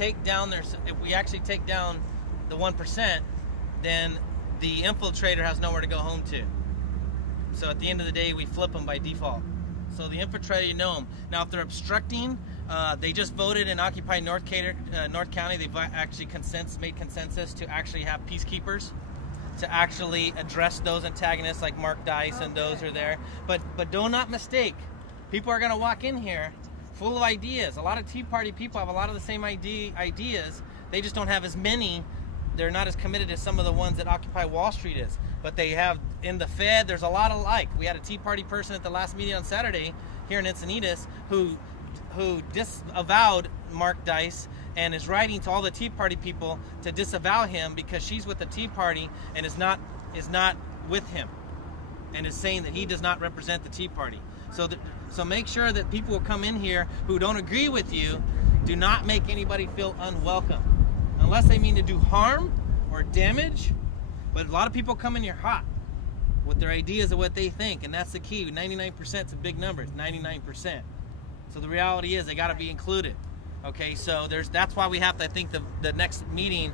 actually take down the 1%, then the infiltrator has nowhere to go home to. So at the end of the day, we flip them by default. So the infiltrator, you know them. Now, if they're obstructing, they just voted in Occupy North County. They've actually made consensus to actually have peacekeepers to actually address those antagonists like Mark Dice and those are there. But do not mistake. People are going to walk in here full of ideas. A lot of Tea Party people have a lot of the same ideas. They just don't have as many. They're not as committed as some of the ones that Occupy Wall Street is. But they have, in the Fed, there's a lot of like. We had a Tea Party person at the last meeting on Saturday here in Encinitas who disavowed Mark Dice and is writing to all the Tea Party people to disavow him because she's with the Tea Party and is not with him and is saying that he does not represent the Tea Party. So make sure that people who come in here who don't agree with you do not make anybody feel unwelcome. Unless they mean to do harm or damage. But a lot of people come in here hot with their ideas of what they think, and that's the key. 99% is a big number. It's 99%. So the reality is they got to be included. Okay, so that's why we have to, I think the next meeting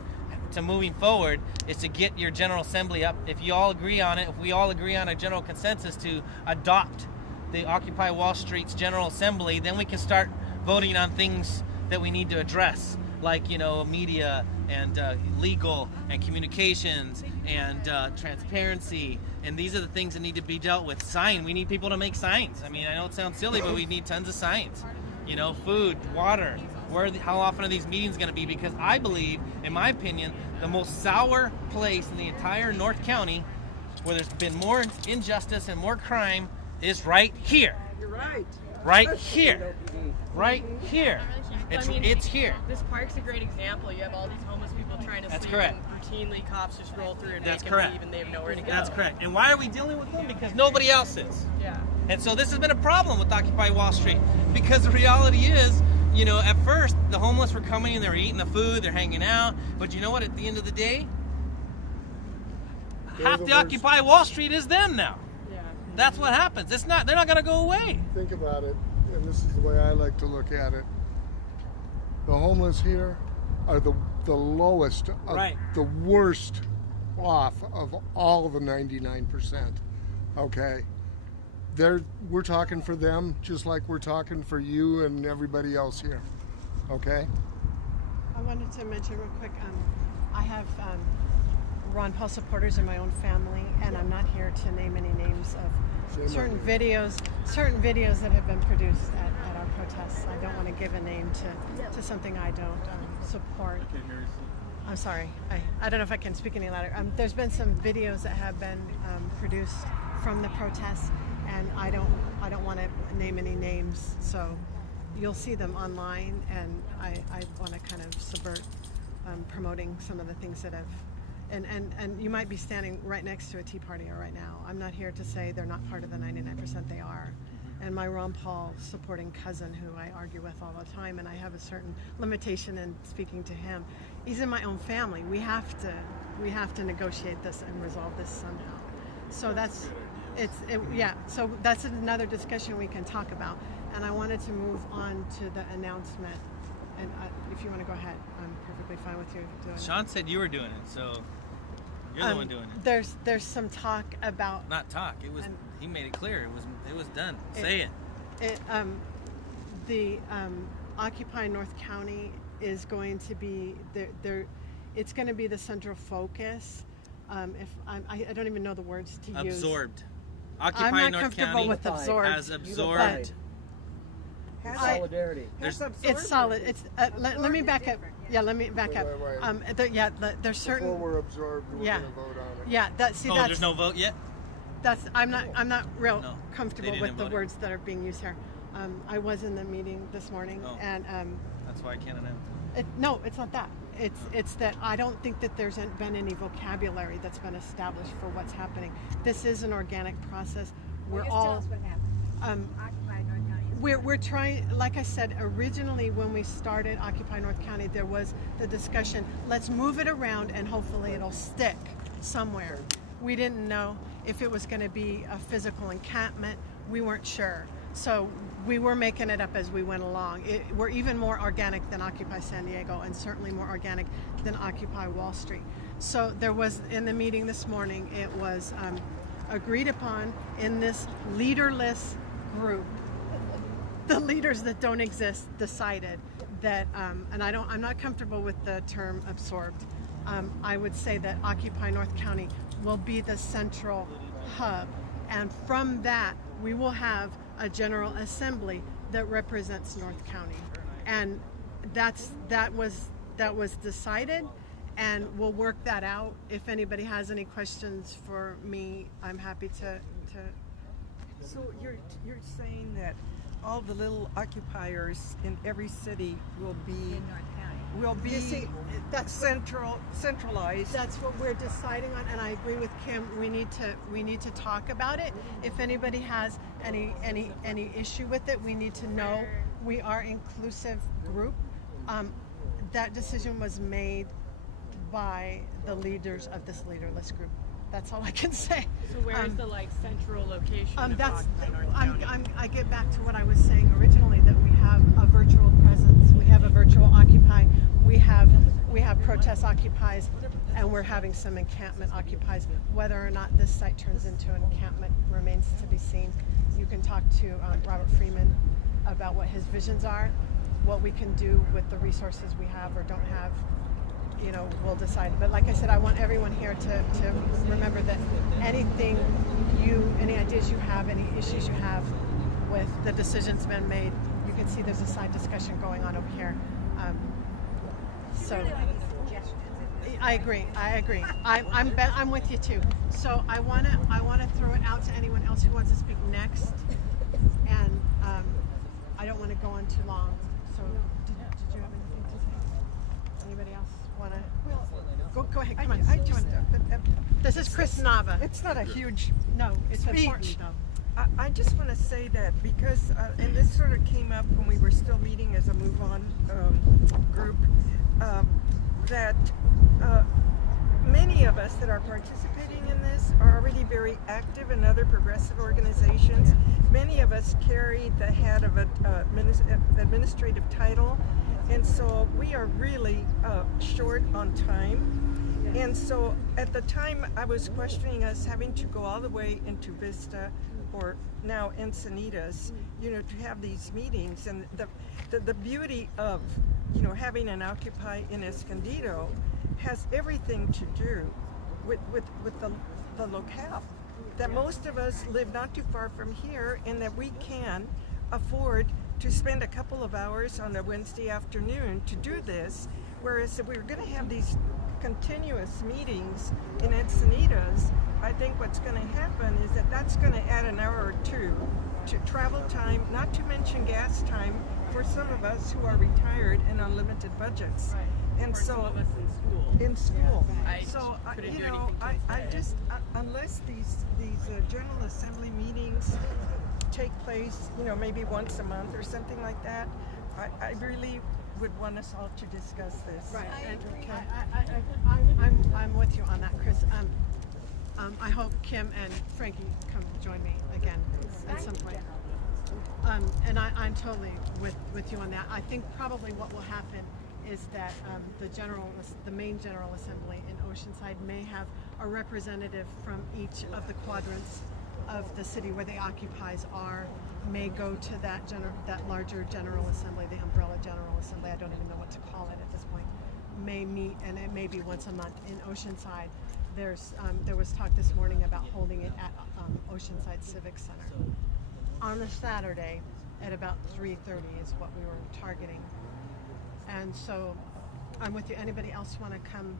to moving forward is to get your General Assembly up. If you all agree on it, if we all agree on a general consensus to adopt the Occupy Wall Street's General Assembly, then we can start voting on things that we need to address, like, media and legal and communications and transparency. And these are the things that need to be dealt with. We need people to make signs. I mean, I know it sounds silly, but we need tons of signs. Food, water. How often are these meetings going to be? Because I believe, in my opinion, the most sour place in the entire North County where there's been more injustice and more crime is right here. You're right. Right here. Right here. It's here. This park's a great example. You have all these homeless people trying to sleep, correct. and routinely cops just roll through and That's make correct. them leave, and they have nowhere to go. That's correct. And why are we dealing with them? Because nobody else is. Yeah. And so this has been a problem with Occupy Wall Street. Because the reality is, at first, the homeless were coming and they were eating the food, they're hanging out. But you know what? At the end of the day, half the Occupy Wall Street is them now. Yeah. That's what happens. They're not going to go away. Think about it, and this is the way I like to look at it. The homeless here are the lowest, the worst off of all the 99%. Okay? We're talking for them just like we're talking for you and everybody else here. Okay? I wanted to mention real quick, I have Ron Paul supporters in my own family, and I'm not here to name any names of certain videos that have been produced at our protests. I don't want to give a name to something I don't support. I'm sorry. I don't know if I can speak any louder. There's been some videos that have been produced from the protests, and I don't want to name any names. So you'll see them online, and I want to kind of subvert promoting some of the things that have. And you might be standing right next to a Tea Partier right now. I'm not here to say they're not part of the 99%, they are. And my Ron Paul supporting cousin, who I argue with all the time, and I have a certain limitation in speaking to him. He's in my own family. We have to negotiate this and resolve this somehow. So so that's another discussion we can talk about. And I wanted to move on to the announcement. And if you want to go ahead, I'm perfectly fine with you doing it. Sean said you were doing it, so you're the one doing it. There's some talk about. Not talk. It was. He made it clear. It was done. Say it. The Occupy North County is going to be it's going to be the central focus. I don't even know the words to use. Absorbed. I'm Occupy not North comfortable County with absorbed. has absorbed. Solidarity. It's solid. It's let me back up. Yeah, let me back up. Wait. There's certain. Before we're absorbed, we're going to vote on it. Yeah, that's there's no vote yet? I'm not real No, they comfortable didn't with the vote it? words that are being used here. I was in the meeting this morning, Oh. and That's why I can't announce. no, it's not that. It's that I don't think that there's been any vocabulary that's been established for what's happening. This is an organic process. Well, We're just all tell us what happened. Occupy North County. is- we're trying, like I said, originally when we started Occupy North County, there was the discussion, let's move it around and hopefully it'll stick somewhere. We didn't know if it was going to be a physical encampment. We weren't sure. So we were making it up as we went along. We're even more organic than Occupy San Diego, and certainly more organic than Occupy Wall Street. So there was, in the meeting this morning, it was agreed upon in this leaderless group. The leaders that don't exist decided that, and I'm not comfortable with the term absorbed. I would say that Occupy North County will be the central hub, and from that we will have a General Assembly that represents North County, and that was decided, and we'll work that out. If anybody has any questions for me, I'm happy to. So you're saying that all the little occupiers in every city will be In North County. You see, that's centralized. That's what we're deciding on, and I agree with Kim. We need to talk about it. If anybody has any issue with it, we need to know. We are inclusive group. That decision was made by the leaders of this leaderless group. That's all I can say. So where's the central location of That's Occupy North County? I get back to what I was saying originally, that we have a virtual presence, we have a virtual Occupy, we have protest occupies, and we're having some encampment occupies. Whether or not this site turns into an encampment remains to be seen. You can talk to Robert Freeman about what his visions are, what we can do with the resources we have or don't have. We'll decide. But like I said, I want everyone here to remember that any ideas you have, any issues you have with the decisions been made, you can see there's a side discussion going on over here. So Really like these suggestions. I agree. I'm with you too. So I wanna throw it out to anyone else who wants to speak next, and I don't want to go on too long. So did you have anything to say? Anybody else want to? Go ahead. Come on. This is Chris Nava. It's not a huge. No, it's speech. important though. I just want to say that because, and this sort of came up when we were still meeting as a Move On group, that many of us that are participating in this are already very active in other progressive organizations. Many of us carry the head of an administrative title, and so we are really short on time. And so at the time I was questioning us having to go all the way into Vista or now Encinitas, to have these meetings. And the beauty of, having an Occupy in Escondido has everything to do with the locale. That most of us live not too far from here, and that we can afford to spend a couple of hours on a Wednesday afternoon to do this. Whereas if we were going to have these continuous meetings in Encinitas, I think what's going to happen is that that's going to add an hour or two to travel time, not to mention gas time for some of us who are retired and on limited budgets. Right. And Or so some of us in school. I just unless these General Assembly meetings take place, maybe once a month or something like that, I really would want us all to discuss this. Right. I agree. I'm with you on that, Chris. I hope Kim and Frankie come join me again at some point. And I'm totally with you on that. I think probably what will happen is that the main General Assembly in Oceanside may have a representative from each of the quadrants of the city where the occupies are, may go to that larger General Assembly, the umbrella General Assembly, I don't even know what to call it at this point, may meet, and it may be once a month in Oceanside. There was talk this morning about holding it at Oceanside Civic Center on a Saturday at about 3:30 is what we were targeting. And so I'm with you. Anybody else want to come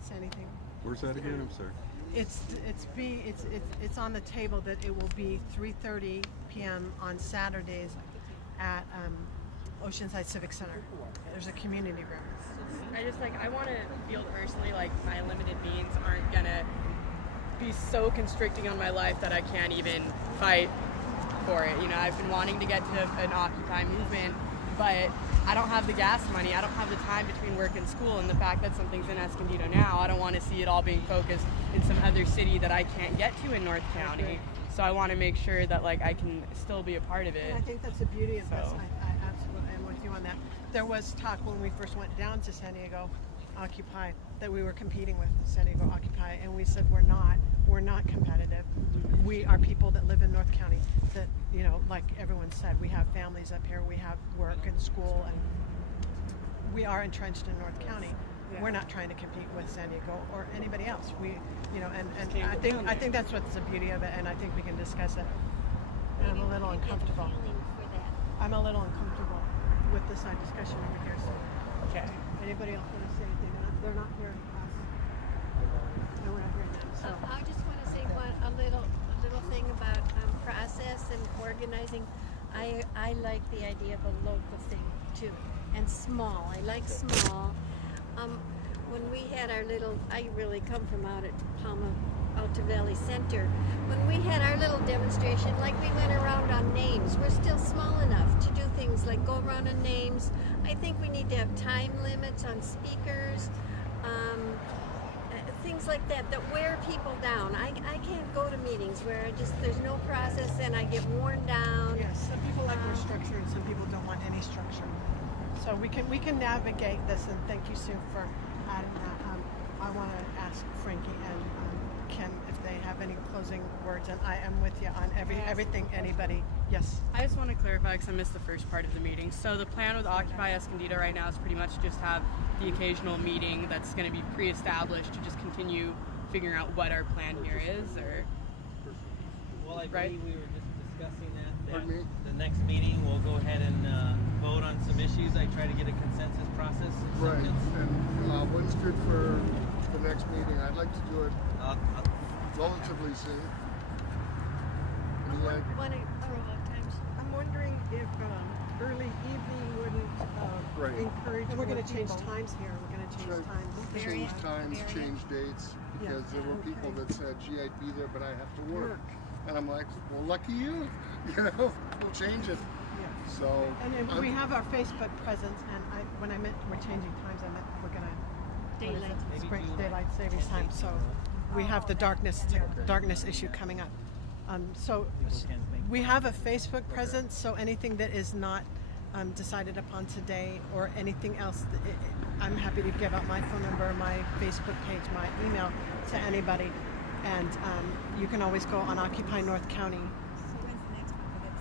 say anything? Where's that again? I'm sorry. It's on the table that it will be 3:30 p.m. on Saturdays at Oceanside Civic Center. There's a community room. I want to feel personally like my limited means aren't gonna be so constricting on my life that I can't even fight for it. You know, I've been wanting to get to an Occupy movement, but I don't have the gas money. I don't have the time between work and school, and the fact that something's in Escondido now, I don't want to see it all being focused in some other city that I can't get to in North County. So I want to make sure that like I can still be a part of it. And I think that's the beauty of this. I absolutely am with you on that. There was talk when we first went down to San Diego Occupy that we were competing with San Diego Occupy, and we said we're not competitive. We are people that live in North County that, you know, like everyone said, we have families up here, we have work and school, and we are entrenched in North County. We're not trying to compete with San Diego or anybody else. We, you know, and I think that's what's the beauty of it, and I think we can discuss it. And I'm a little uncomfortable. I'm a little uncomfortable with this side discussion over here. So, Okay. Anybody else want to say anything? They're not hearing us. No, we're not hearing them. So. I just want to say a little thing about process and organizing. I like the idea of a local thing too, and small. I like small. When we had our little, I really come from out at Alta Valley Center. When we had our little demonstration, like we went around on names, we're still small enough to do things like go around on names. I think we need to have time limits on speakers, things like that wear people down. I can't go to meetings where there's no process and I get worn down. Yes, some people like more structure and some people don't want any structure. So we can navigate this, and thank you, Sue, for adding that. I want to ask Frankie and Kim if they have any closing words, and I am with you on everything. Anybody? Yes. I just want to clarify because I missed the first part of the meeting. So the plan with Occupy Escondido right now is pretty much just have the occasional meeting that's going to be pre-established to just continue figuring out what our plan here is, or. Well, I Right. believe we were just discussing that Pardon me? the next meeting we'll go ahead and vote on some issues. I try to get a consensus process. Right. And when's good for the next meeting? I'd like to do it relatively soon. Like, I'm wondering if early evening wouldn't encourage And we're going more to change people. times here. We're going to change times. change times, change dates, because there were people that said, gee, I'd be there, but I have to work. And I'm like, well, lucky you. You know, we'll change it. Yeah. So. And we have our Facebook presence, and when I meant we're changing times, I meant we're going to spring daylight savings time. So we have the darkness issue coming up. So we have a Facebook presence. So anything that is not decided upon today or anything else, I'm happy to give out my phone number, my Facebook page, my email to anybody. And you can always go on Occupy North County.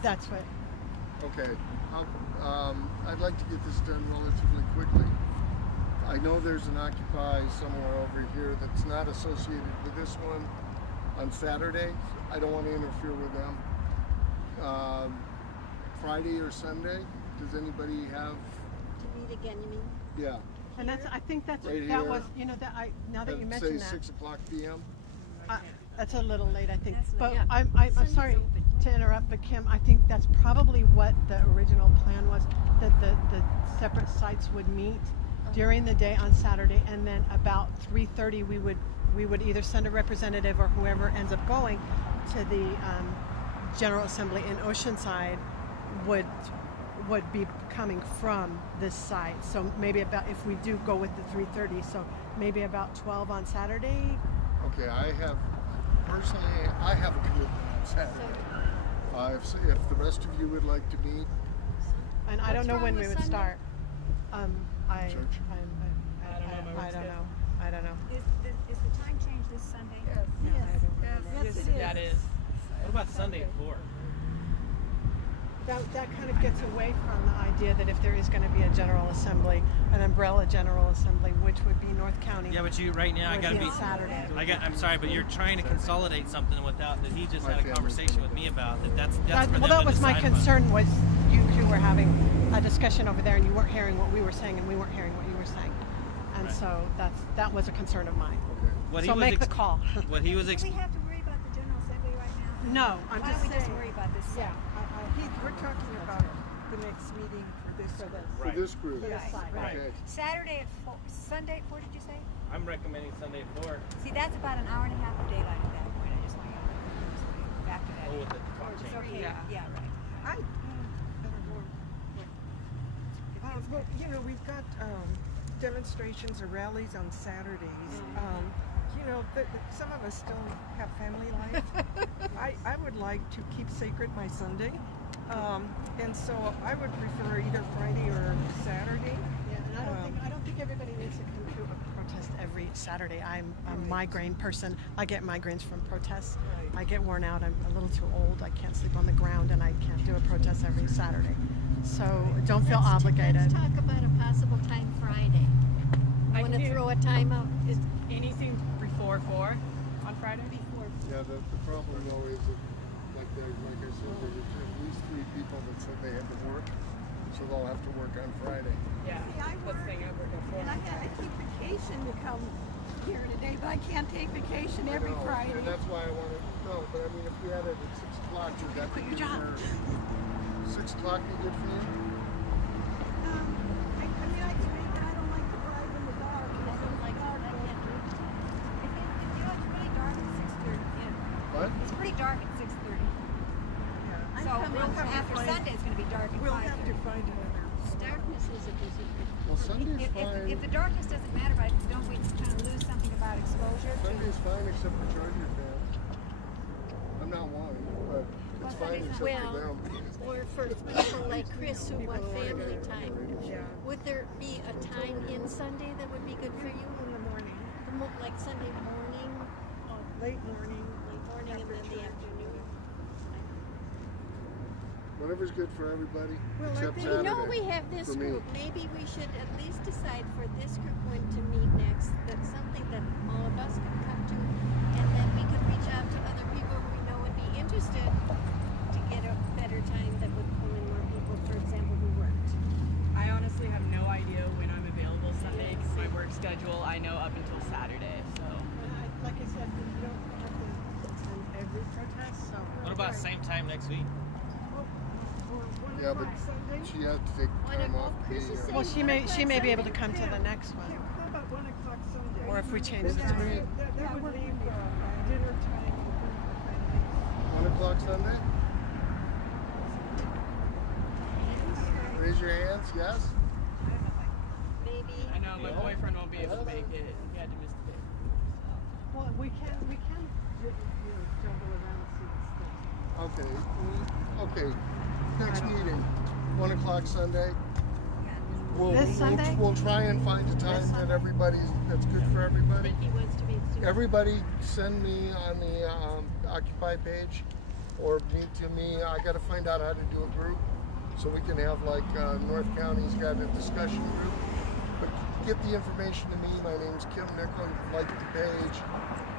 That's what. Okay. I'd like to get this done relatively quickly. I know there's an Occupy somewhere over here that's not associated with this one on Saturday. I don't want to interfere with them. Friday or Sunday? Does anybody have? To meet again, you mean? Yeah. And I think that's Right that here. was, you know, that now that you mentioned Say that. 6 o'clock p.m. That's a little late, I think. That's But late. I'm Sunday's sorry open. to interrupt, but Kim, I think that's probably what the original plan was, that the separate sites would meet during the day on Saturday, and then about 3:30 we would either send a representative or whoever ends up going to the General Assembly in Oceanside would be coming from this site. So maybe about, if we do go with the 3:30, so maybe about 12 on Saturday. Okay, I have a commitment on Saturday. If the rest of you would like to meet, And I don't know when we would Sunday? start. Church? I don't know. Is the time change this Sunday? Yes, it is. Yeah, it is. What about Sunday at 4? That kind of gets away from the idea that if there is going to be a General Assembly, an umbrella General Assembly, which would be North County. Yeah, but you right now I would gotta be be. on Saturday. I'm sorry, but you're trying to consolidate something without that. He just had a conversation with me about that. That's for Well, them that to was my decide upon. concern. Was you were having a discussion over there, and you weren't hearing what we were saying, and we weren't hearing what you were saying, and Right. so that was a concern of mine. okay. What he So was make ex- the call. What he was Do ex- we have to worry about the General Assembly right now? No, I'm Why just don't we saying. just worry about this? Yeah, we're talking about the next meeting for this. For this group. Right, right. Okay. Saturday at 4, Sunday at 4, did you say? I'm recommending Sunday at 4. See, that's about an hour and a half of daylight at that point. I just want you to factor that Oh, in. with the clock It's change. okay. Yeah, right. I don't know. But you know, we've got demonstrations or rallies on Saturdays. You know, some of us still have family life. I would like to keep sacred my Sunday, and so I would prefer either Friday or Saturday. Yeah, and I don't think everybody needs to come to a protest every Saturday. I'm a migraine person. I get migraines from protests. Right. I get worn out. I'm a little too old. I can't sleep on the ground, and I can't do a protest every Saturday. So don't feel obligated. Let's talk about a possible time Friday. I Want to do. throw a time out? Is anything before 4 on Friday? Before. Yeah, the problem though is that, like I said, there's at least 3 people that said they had to work, so they'll have to work on Friday. Yeah. See, I That's work, the thing I work at 4. and I take vacation to come here today, but I can't take vacation I every know, Friday. and that's why I want to know. But I mean, if we had it at 6 o'clock, would that Quit be your job. 6 o'clock be good for you? I mean, I can make it. I don't like to drive in the dark. I don't like that. I can't do it. It's pretty dark at 6:30. Yeah. What? It's pretty dark at 6:30. Yeah. So after Sunday, it's going to be dark at 5:30. We'll have to find another. Darkness is a disease. Well, Sunday's fine. If the darkness doesn't matter, but don't we kind of lose something about exposure? Sunday's fine except for Charger fans. I'm not one, but it's fine except for Well, them. or for people like Chris who want family time. Yeah. Would there be a time in Sunday that would be good for you? In the morning. Like Sunday morning, Late morning. late morning, and then the afternoon? Whatever's good for everybody, Well, I except think- Saturday. You know we have this for me. group. Maybe we should at least decide for this group when to meet next. That's something that all of us can come to, and then we could reach out to other people we know would be interested to get a better time that would pull in more people. For example, who worked. I honestly have no idea when I'm available Sunday because my work schedule I know up until Saturday. So Like I said, you don't have to attend every protest. So What about same time next week? Yeah, but she has to take time off. Chris is well, she may be able to come to the next one, How about 1 o'clock Sunday? or if we change the Works for me. time. That would leave dinner time open for families. 1 o'clock Sunday? Raise your hands, yes? Maybe. I know my boyfriend won't be able to make it. He had to miss the day. Well, we can jumble around seats. Okay. Next meeting, 1 o'clock Sunday. This Sunday? We'll try and find a time that that's good for everybody. He wants to meet soon. Everybody send me on the Occupy page or meet to me. I got to find out how to do a group so we can have like North County's got a discussion group. But get the information to me. My name's Kim Nickel. Like the page.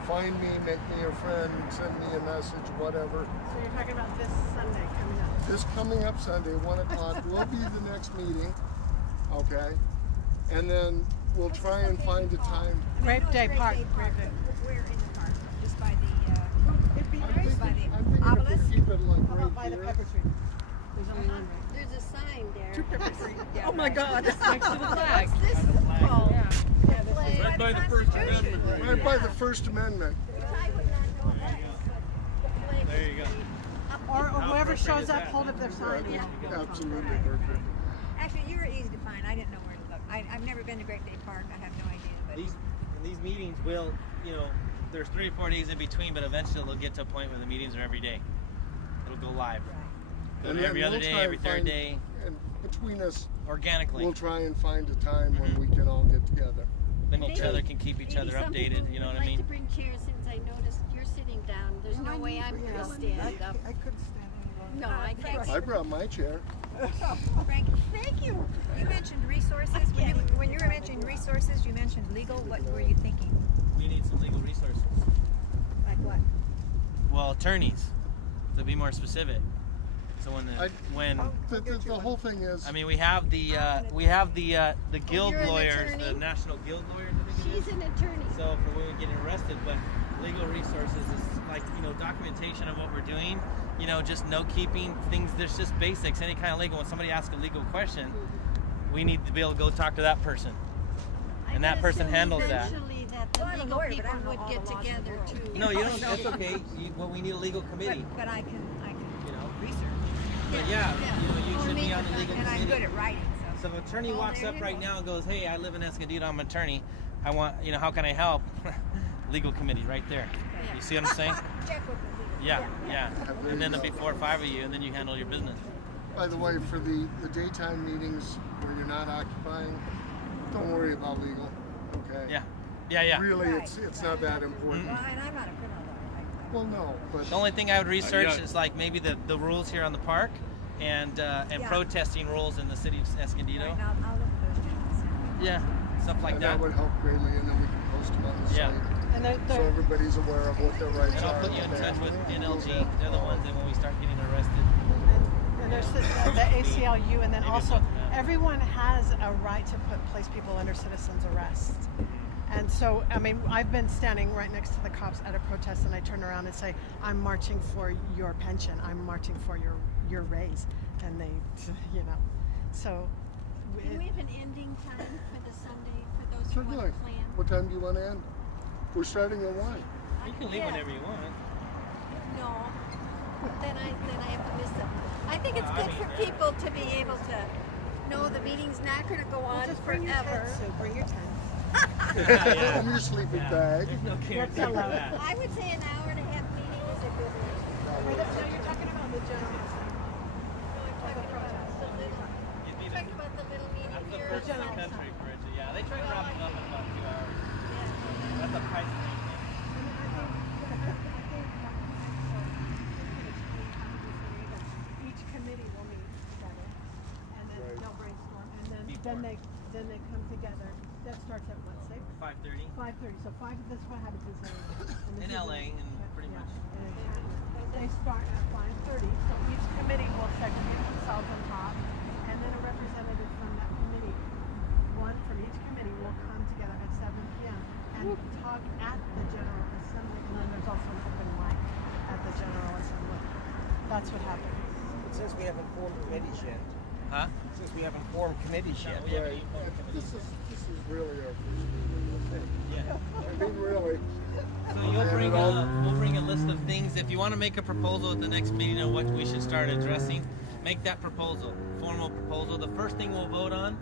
Find me, make me a friend, send me a message, whatever. So you're talking about this Sunday coming up. This coming up Sunday, 1 o'clock, will be the next meeting. Okay? And then we'll try and find a time. Grape Day Park. Grape Day. We're in the park, just by the, It'd be I'm nice. thinking, by the if obelisk. we keep it like How about by right the here. pepper tree? There's only one, right? There's a sign there. Two pepper tree. Yeah, Oh my right. God. Next to the flag. What's this called? Yeah. The flag. Right by the First Amendment. Right Right here. by the First Amendment. I would not know that. The flag There you is go. Or How whoever appropriate shows is up, that? hold up their sign. Yeah. Absolutely perfect. Actually, you were easy to find. I didn't know where to look. I've never been to Great Day Park. I have no idea. But These meetings will, there's 3 or 4 days in between, but eventually they'll get to a point where the meetings are every day. It'll go live. And Every then other we'll day, try every and third find- day, And between us, organically. we'll try and find a time when we can all get together. Then each Maybe- other can keep each Maybe other some updated, people you know would what I like to mean? bring chairs since I noticed you're sitting down. There's no way I'm going to stand up. I couldn't stand any No, longer. I can't. I brought my chair. Frank, thank you. You mentioned resources. When you were mentioning resources, you mentioned legal. What were you thinking? We need some legal resources. Like what? Well, attorneys, to be more specific. So when I- the the whole thing is, I mean, we have the guild you're an lawyers, the attorney? National Guild lawyers. I think it is. She's an attorney. So for women getting arrested, but legal resources is like, documentation of what we're doing, just note keeping things. There's just basics, any kind of legal. When somebody asks a legal question, we need to be able to go talk to that person. And that person handles that. Eventually that the Well, I'm a legal lawyer, but I people don't know would all get the laws in the together world. to. No, you don't, that's okay. Well, we need a legal committee, But I can research. But yeah, you Or should be make on a the legal And I'm good committee. at writing, So if an attorney Well, walks there up you right go. now and goes, hey, I live in Escondido, I'm an attorney. I want, how can I help? Legal committee right there. You see what I'm saying? check with the Yeah. And then there'll be 4 or 5 of you, and then you handle your business. by the way, for the daytime meetings where you're not occupying, don't worry about legal. Okay. Yeah. Really, Right, it's not that important. Well, and I'm not a criminal lawyer. Well, no, but The only thing I would research yeah. is like maybe the rules here on the park and Yeah. protesting rules in the city of Escondido. Right, I'll look at those things. Yeah, stuff like and that. that would help greatly, and then we can post them on the Yeah. site And so everybody's aware of what their rights And are. I'll put you in what they touch have with to do. NLG. They're the ones that when we start getting arrested. And there's the ACLU, and then Maybe also about that. everyone has a right to place people under citizen's arrest. And so, I mean, I've been standing right next to the cops at a protest, and I turn around and say, "I'm marching for your pension. I'm marching for your raise," and they, so. Do we have an ending time for the Sunday for those who Certainly. want to plan? What time do you want to end? We're starting at 1. You can leave Yeah. whenever you want. No. Then I have to miss them. I think it's good for people to be able to know the meeting's not going to go on Just bring your forever. tent, Sue. Bring your tent. And your sleeping bag. There's no guarantee for that. I would say an hour and a half meeting is a good one. No, you're talking about the general. I'm talking about the little. You'd be Talking about the little meeting That's the here. first in the country for it. Yeah, they try to wrap it up in about 2 hours. That's a price thing. Each committee will meet together, and then Right. they'll brainstorm, and then Before. then they come together. That starts at what, 6? 5:30 5:30. So 5. This is what happens in LA and pretty much. They start at 5:30. So each committee will segregate themselves on top, and then a representative from that committee, one from each committee, will come together at 7 p.m. and talk at the General Assembly. And then there's also an open mic at the General Assembly. That's what happens. Since we haven't formed committees yet. Huh? Since we haven't formed committees yet. Right. This is really our first. Yeah. I mean, really. So we'll bring a list of things. If you want to make a proposal at the next meeting on what we should start addressing, make that proposal, formal proposal. The first thing we'll vote on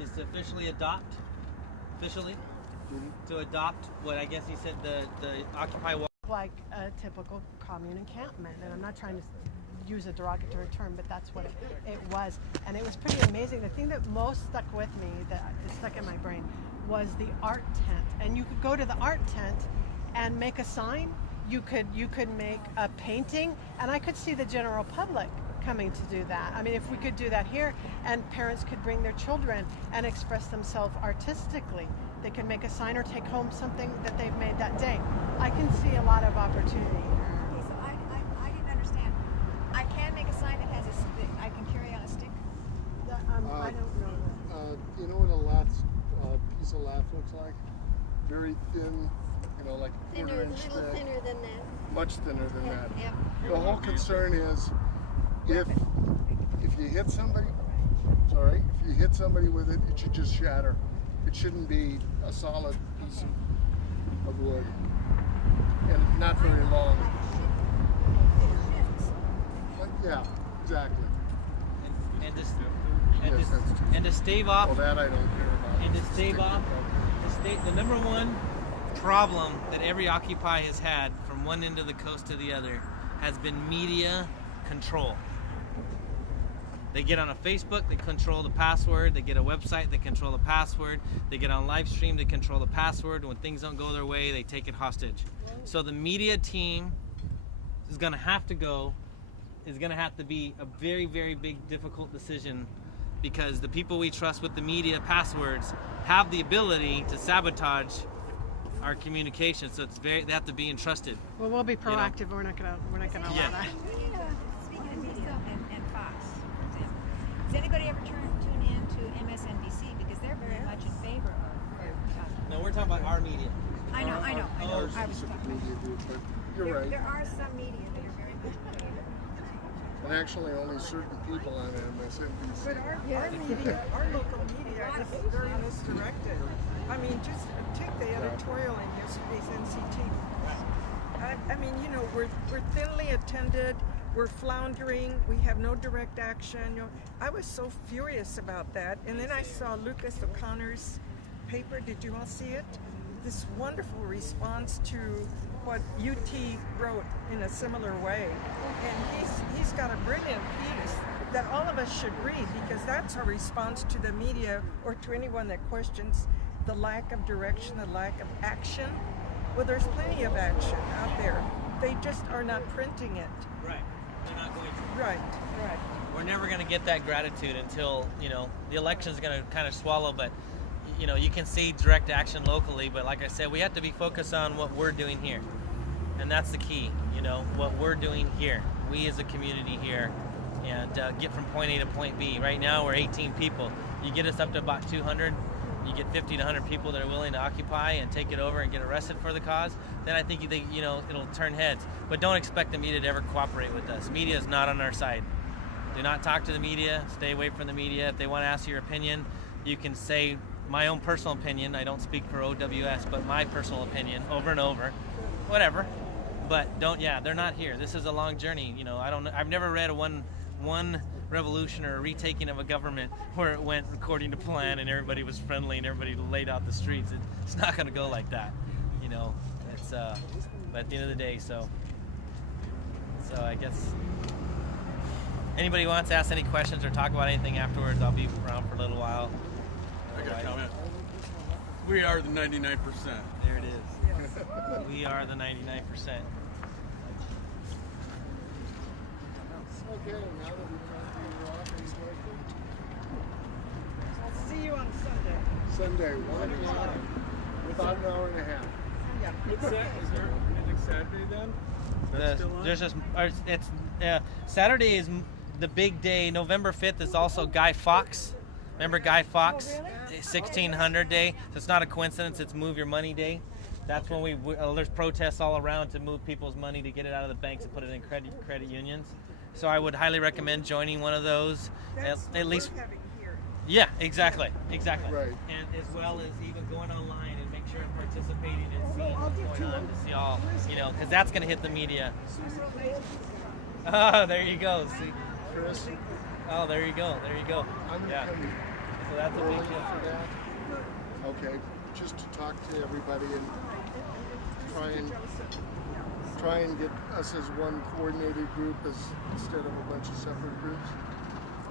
is to officially adopt what I guess he said the Occupy Wall. Like a typical commune encampment, and I'm not trying to use a derogatory term, but that's what it was, and it was pretty amazing. The thing that most stuck with me, that is stuck in my brain, was the art tent. And you could go to the art tent and make a sign. You could make a painting, and I could see the general public coming to do that. I mean, if we could do that here, and parents could bring their children and express themselves artistically. They could make a sign or take home something that they've made that day. I can see a lot of opportunity here. Okay, so I didn't understand. I can make a sign that has a stick. I can carry on a stick. I don't know. You know what a lath, piece of lath looks like? Very thin, like a Thinner, a quarter-inch little thick. thinner than that. Much thinner than that. Yep. The whole concern is if you hit somebody, if you hit somebody with it, it should just shatter. It shouldn't be a solid piece of wood, and not very long. Yeah, exactly. And to stave off Well, that I don't care about. and to stave off the number one problem that every Occupy has had from one end of the coast to the other has been media control. They get on a Facebook, they control the password. They get a website, they control the password. They get on live stream, they control the password. When things don't go their way, they take it hostage. So the media team is going to have to be a very, very big, difficult decision, because the people we trust with the media passwords have the ability to sabotage our communication. So they have to be entrusted. Well, we'll be proactive. We're not gonna allow Yeah. that. Speaking of media and specific media group, but you're right. There are some media that are very good. And actually only certain people on MSNBC. But our media, our local media is very misdirected. I mean, just take the editorial in yesterday's NCT. I mean, you know, we're thinly attended, we're floundering, we have no direct action. You know, I was so furious about that. And then I saw Lucas O'Connor's paper. Did you all see it? This wonderful response to what UT wrote in a similar way. And he's got a brilliant piece that all of us should read, because that's our response to the media or to anyone that questions the lack of direction, the lack of action. Well, there's plenty of action out there. They just are not printing it. Right. They're not going to. Right. We're never going to get that gratitude until, you know, the election's going to kind of swallow, but, you know, you can see direct action locally, but like I said, we have to be focused on what we're doing here. And that's the key, you know, what we're doing here. We as a community here, and get from point A to point B. Right now, we're 18 people. You get us up to about 200, you get 50 to 100 people that are willing to occupy and take it over and get arrested for the cause, then I think you know, it'll turn heads. But don't expect the media to ever cooperate with us. Media is not on our side. Do not talk to the media. Stay away from the media. If they want to ask your opinion, you can say my own personal opinion. I don't speak for OWS, but my personal opinion over and over. Whatever. But don't, they're not here. This is a long journey. You know, I've never read a one revolution or a retaking of a government where it went according to plan and everybody was friendly and everybody laid out the streets. It's not going to go like that. You know, it's but at the end of the day, so I guess anybody wants to ask any questions or talk about anything afterwards, I'll be around for a little while. I got a comment. We are the 99%. There it is. We are the 99%. Okay, now that we're off, I'll see you on Sunday. Sunday, 1 o'clock, about an hour and a half. Yeah. Is there anything Saturday then? That's still on? There's just Saturday is the big day. November 5th is also Guy Fawkes. Remember Guy Fawkes? 1600 day. So it's not a coincidence. It's Move Your Money Day. That's when there's protests all around to move people's money to get it out of the banks and put it in credit unions. So I would highly recommend joining one of those. That's At least. we're having here. Yeah, exactly. Right. And as well as even going online and make sure and participating and seeing what's going on to see all, you know, because that's going to hit the media. Oh, there you go. See, Chris? oh, there you go. Yeah. So that's a big Early deal. for that. Okay, just to talk to everybody and try and get us as one coordinated group instead of a bunch of separate groups.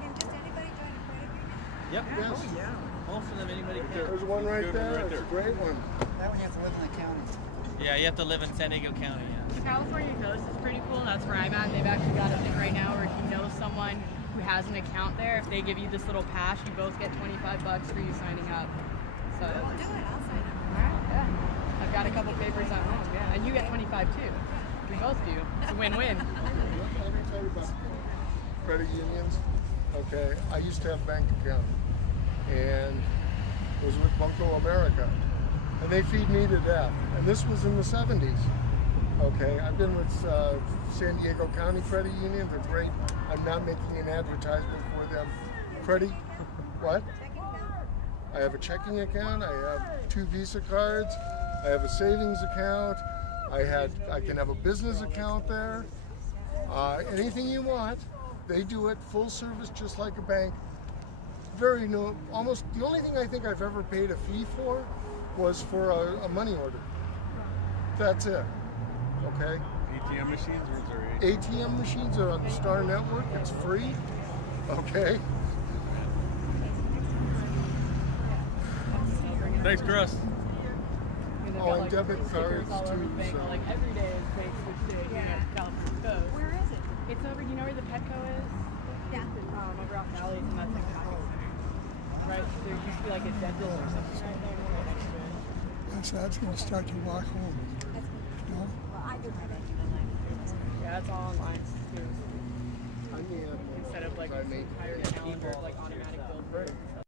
And does anybody join a credit union? Yep. Yes. Oh, yeah. Most of them, anybody can. There's one right Good one there. right It's a there. great one. That one you have to live in the county. Yeah, you have to live in San Diego County. Yeah. The California Coast is pretty cool. That's where I'm at. They've actually got a thing right now where if you know someone who has an account there, if they give you this little pass, you both get $25 for you signing up. So, We'll do it. I'll sign up. yeah. I've got a couple papers at home, yeah. And you get 25 too. We both do. It's a win-win. Let me tell you about credit unions. Okay, I used to have a bank account and it was with Banco America. And they feed me to death. And this was in the 70s. Okay, I've been with San Diego County Credit Union. They're great. I'm not making an advertisement for them. Credit, what? I have a checking account. I have 2 Visa cards. I have a savings account. I can have a business account there. Anything you want, they do it full service, just like a bank. Almost the only thing I think I've ever paid a fee for was for a money order. That's it. Okay. ATM machines or is there ATM machines are on the Star Network. It's free. Okay. Thanks, Chris. Oh, and debit cards all over too. the bank. So. Like every day is bank switch day here at California Coast. Where is it? It's over, you know where the Petco is? Yeah. Over off Valley, and that's like the shopping center. Right? There used to be like a dentist or something right there. Right next to it. That's going to start to walk home. No? Well, I do my banking online. Yeah, it's all online too. I mean, Instead of like I make hiring a calendar, like automatic bill.